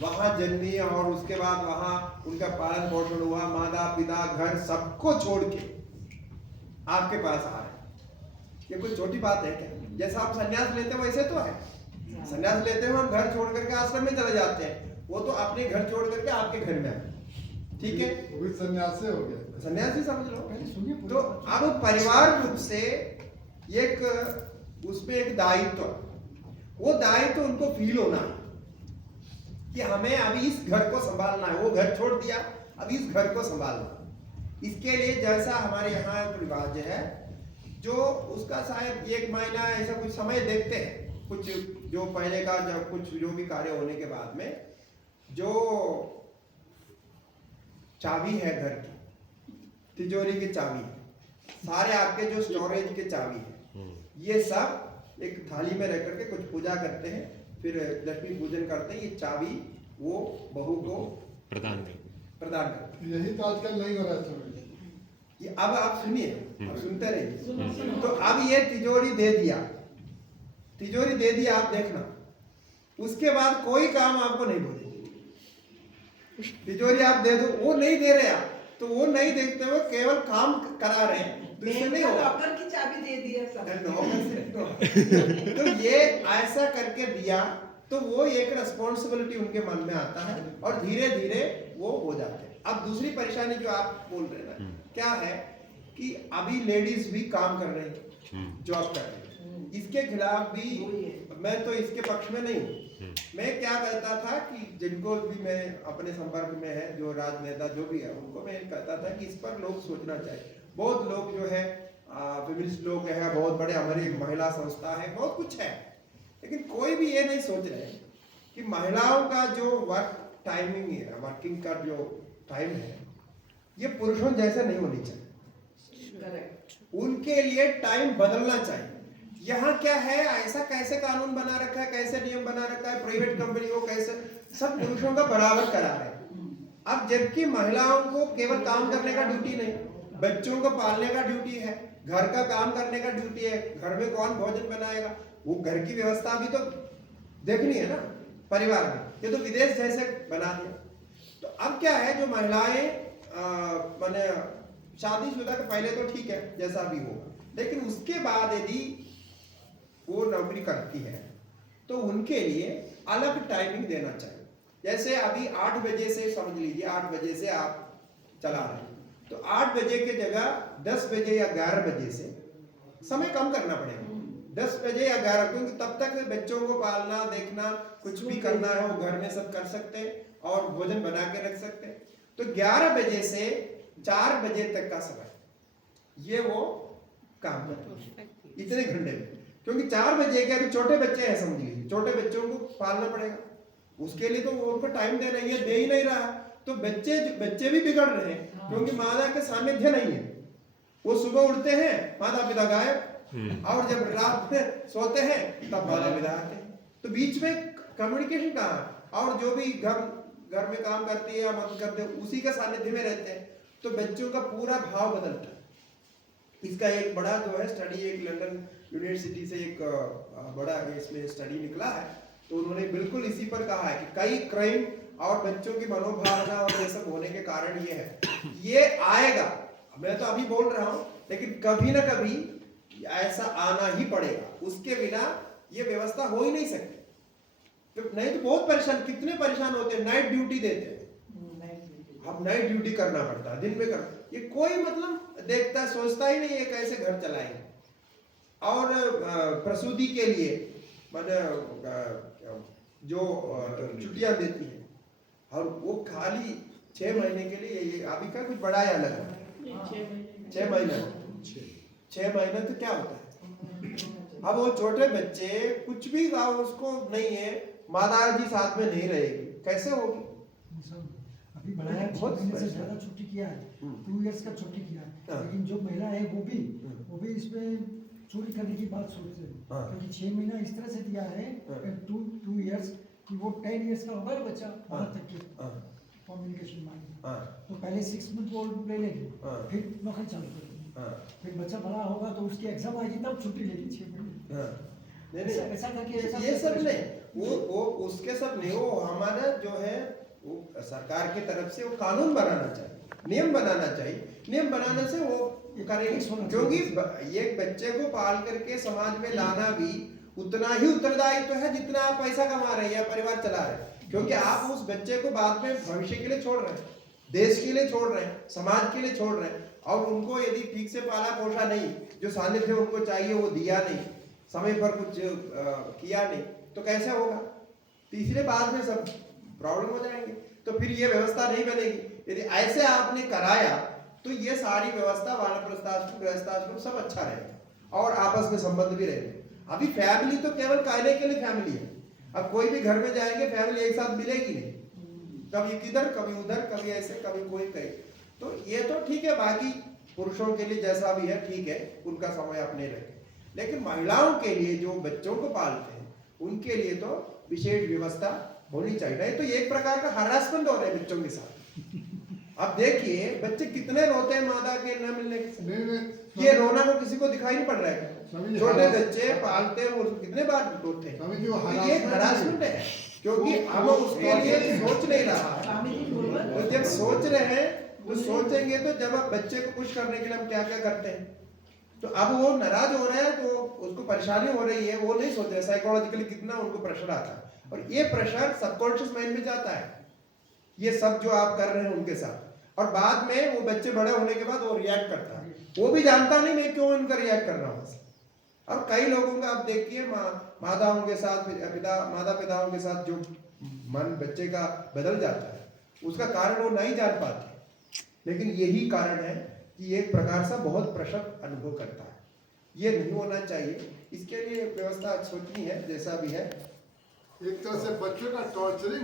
वहां जन्मी और उसके बाद वहां उनका पालन पोषण हुआ, माता पिता घर सबको छोड़ के आपके पास आ रहे, ये कोई छोटी बात है क्या? जैसा आप संन्यास लेते हो वैसे तो है, संन्यास लेते हो हम घर छोड़ करके आश्रम में चले जाते हैं, वो तो अपने घर छोड़ करके आपके घर में आए, ठीक है, वो भी सन्यासी हो गया, सन्यासी समझ लो। तो अब परिवार रूप से एक उसमें एक दायित्व, वो दायित्व उनको फील होना कि हमें अभी इस घर को संभालना है, वो घर छोड़ दिया अब इस घर को संभालना। इसके लिए जैसा हमारे यहाँ रिवाज है, जो उसका शायद एक महीना ऐसा कुछ समय देखते हैं, कुछ जो पहले का जब कुछ जो भी कार्य होने के बाद में जो चाबी है घर की, तिजोरी की चाबी, सारे आपके जो स्टोरेज के चाबी है, ये सब एक थाली में रह करके कुछ पूजा करते हैं, फिर लक्ष्मी पूजन करते हैं, ये चाबी वो बहू को प्रदान करते हैं। यही तो आजकल नहीं हो रहा है। ये अब आप सुनिए, अब सुनते रहिए। तो अब ये तिजोरी दे दिया, तिजोरी दे दिया, आप देखना उसके बाद कोई काम आपको नहीं बोलेगी। तिजोरी आप दे दो, वो नहीं दे रहे आप, तो वो नहीं देखते हुए केवल काम करा रहे हैं, नहीं होगा। नौकर की चाबी दे दिया सब। तो ये ऐसा करके दिया तो वो एक रिस्पॉन्सिबिलिटी उनके मन में आता है और धीरे धीरे वो हो जाते हैं। अब दूसरी परेशानी जो आप बोल रहे हैं ना, क्या है कि अभी लेडीज भी काम कर रही है, जॉब कर रही है, इसके खिलाफ भी मैं तो इसके पक्ष में नहीं हूँ। मैं क्या कहता था कि जिनको भी मैं अपने संपर्क में है, जो राजनेता जो भी है, उनको मैं कहता था कि इस पर लोग सोचना चाहिए। बहुत लोग जो है फेमिनिस्ट लोग हैं, बहुत बड़े हमारी महिला संस्था है, बहुत कुछ है, लेकिन कोई भी ये नहीं सोच रहे कि महिलाओं का जो वर्क टाइमिंग है, वर्किंग का जो टाइम है, ये पुरुषों जैसा नहीं होनी चाहिए, उनके लिए टाइम बदलना चाहिए। यहाँ क्या है, ऐसा कैसे कानून बना रखा है, कैसे नियम बना रखा है, प्राइवेट कंपनी को कैसे सब पुरुषों का बराबर करा रहे हैं। अब जबकि महिलाओं को केवल काम करने का ड्यूटी नहीं, बच्चों को पालने का ड्यूटी है, घर का काम करने का ड्यूटी है, घर में कौन भोजन बनाएगा, वो घर की व्यवस्था भी तो देखनी है ना परिवार में, ये तो विदेश जैसे बना दिया। तो अब क्या है, जो महिलाएं माने शादीशुदा के पहले तो ठीक है जैसा भी हो, लेकिन उसके बाद यदि वो नौकरी करती है तो उनके लिए अलग टाइमिंग देना चाहिए। जैसे अभी 8 बजे से समझ लीजिए, 8 बजे से आप चला रहे हैं, तो 8 बजे के जगह 10 बजे या 11 बजे से समय कम करना पड़ेगा, 10 बजे या 11, क्योंकि तब तक बच्चों को पालना, देखना, कुछ भी करना है वो घर में सब कर सकते हैं और भोजन बना के रख सकते हैं। तो 11 बजे से 4 बजे तक का समय ये वो काम करते हैं, इतने घंटे में। क्योंकि 4 बजे के अभी छोटे बच्चे हैं, समझ लीजिए छोटे बच्चों को पालना पड़ेगा, उसके लिए तो वो उनको टाइम दे रही है, दे ही नहीं रहा, तो बच्चे भी बिगड़ रहे हैं क्योंकि माता के सानिध्य नहीं है। वो सुबह उठते हैं माता पिता गायब, और जब रात में सोते हैं तब माता पिता आते हैं, तो बीच में कम्युनिकेशन कहाँ है? और जो भी घर में काम करती है या मदद करते हैं उसी के सानिध्य में रहते हैं, तो बच्चों का पूरा भाव बदलता है। इसका एक बड़ा जो है स्टडी, एक लंदन यूनिवर्सिटी से एक बड़ा इसमें स्टडी निकला है, तो उन्होंने बिल्कुल इसी पर कहा है कि कई क्राइम और बच्चों की मनोभावना और ये सब होने के कारण ये है, ये आएगा, मैं तो अभी बोल रहा हूँ, लेकिन कभी ना कभी ऐसा आना ही पड़ेगा, उसके बिना ये व्यवस्था हो ही नहीं सकती। तो नहीं तो बहुत परेशान, कितने परेशान होते हैं, नाइट ड्यूटी देते हैं, अब नाइट ड्यूटी करना पड़ता है, दिन में करना, ये कोई मतलब देखता सोचता ही नहीं है कैसे घर चलाएंगे। और प्रसूति के लिए मतलब जो छुट्टियां देती है, और वो खाली 6 महीने के लिए, ये अभी का कुछ बड़ा या अलग है, 6 महीना, 6 महीने तो क्या होता है। अब वो छोटे बच्चे कुछ भी उसको नहीं है, माता जी साथ में नहीं रहेगी, कैसे होगी? अभी बढ़ाया, 6 महीने से ज्यादा छुट्टी किया है, 2 इयर्स का छुट्टी किया है, लेकिन जो महिला है वो भी इसमें चोरी करने की बात सोचते हैं, क्योंकि 6 महीना इस तरह से दिया है, 2 इयर्स कि वो 10 इयर्स का होगा बच्चा वहाँ तक के कम्युनिकेशन मांगे, तो पहले 6 मंथ ओल्ड ले लेगी, फिर नौकरी चालू करेगी, फिर बच्चा बड़ा होगा तो उसकी एग्जाम आएगी तब छुट्टी लेगी 6 महीने। ऐसा करके ये सब नहीं, वो उसके सब नहीं, वो हमारा जो है वो सरकार की तरफ से वो कानून बनाना चाहिए, नियम बनाना चाहिए, नियम बनाने से वो करेंगे, क्योंकि एक बच्चे को पाल करके समाज में लाना भी उतना ही उत्तरदायित्व है जितना आप पैसा कमा रहे हैं या परिवार चला रहे हैं, क्योंकि आप उस बच्चे को बाद में भविष्य के लिए छोड़ रहे हैं, देश के लिए छोड़ रहे हैं, समाज के लिए छोड़ रहे हैं, और उनको यदि ठीक से पाला पोषा नहीं, जो सानिध्य उनको चाहिए वो दिया नहीं, समय पर कुछ किया नहीं, तो कैसे होगा? तीसरे बाद में सब प्रॉब्लम हो जाएंगे, तो फिर ये व्यवस्था नहीं बनेगी। यदि ऐसे आपने कराया तो ये सारी व्यवस्था, वानप्रस्थाश्रम, गृहस्थाश्रम सब अच्छा रहेगा और आपस में संबंध भी रहेंगे। अभी फैमिली तो केवल कहने के लिए फैमिली है, अब कोई भी घर में जाएंगे फैमिली एक साथ मिलेगी नहीं, कभी किधर कभी उधर, कभी ऐसे कभी कोई कहीं, तो ये तो ठीक है, बाकी पुरुषों के लिए जैसा भी है ठीक है, उनका समय अपने रखें, लेकिन महिलाओं के लिए जो बच्चों को पालते हैं उनके लिए तो विशेष व्यवस्था होनी चाहिए, नहीं तो एक प्रकार का हरासमेंट हो रहा है बच्चों के साथ। अब देखिए बच्चे कितने रोते हैं माता के न मिलने के, ये रोना को किसी को दिखाई नहीं पड़ रहा है, छोटे बच्चे पालते हैं वो कितने बार रोते हैं, तो ये हरासमेंट है, क्योंकि हम उसके लिए सोच नहीं रहा, तो जब सोच रहे हैं तो सोचेंगे तो जब आप बच्चे को खुश करने के लिए हम क्या क्या करते हैं, तो अब वो नाराज हो रहे हैं तो उसको परेशानी हो रही है, वो नहीं सोच रहे साइकोलॉजिकली कितना उनको प्रेशर आता है, और ये प्रेशर सबकॉन्शियस माइंड में जाता है, ये सब जो आप कर रहे हैं उनके साथ, और बाद में वो बच्चे बड़े होने के बाद वो रिएक्ट करता है, वो भी जानता नहीं मैं क्यों इनका रिएक्ट कर रहा हूँ। और कई लोगों का आप देखिए माताओं के साथ माता पिताओं के साथ जो मन बच्चे का बदल जाता है, उसका कारण वो नहीं जान पाते, लेकिन यही कारण है कि एक प्रकार से बहुत प्रेशर अनुभव करता है, ये नहीं होना चाहिए, इसके लिए व्यवस्था सोचनी है जैसा भी है। एक तरह से बच्चों का टॉर्चरिंग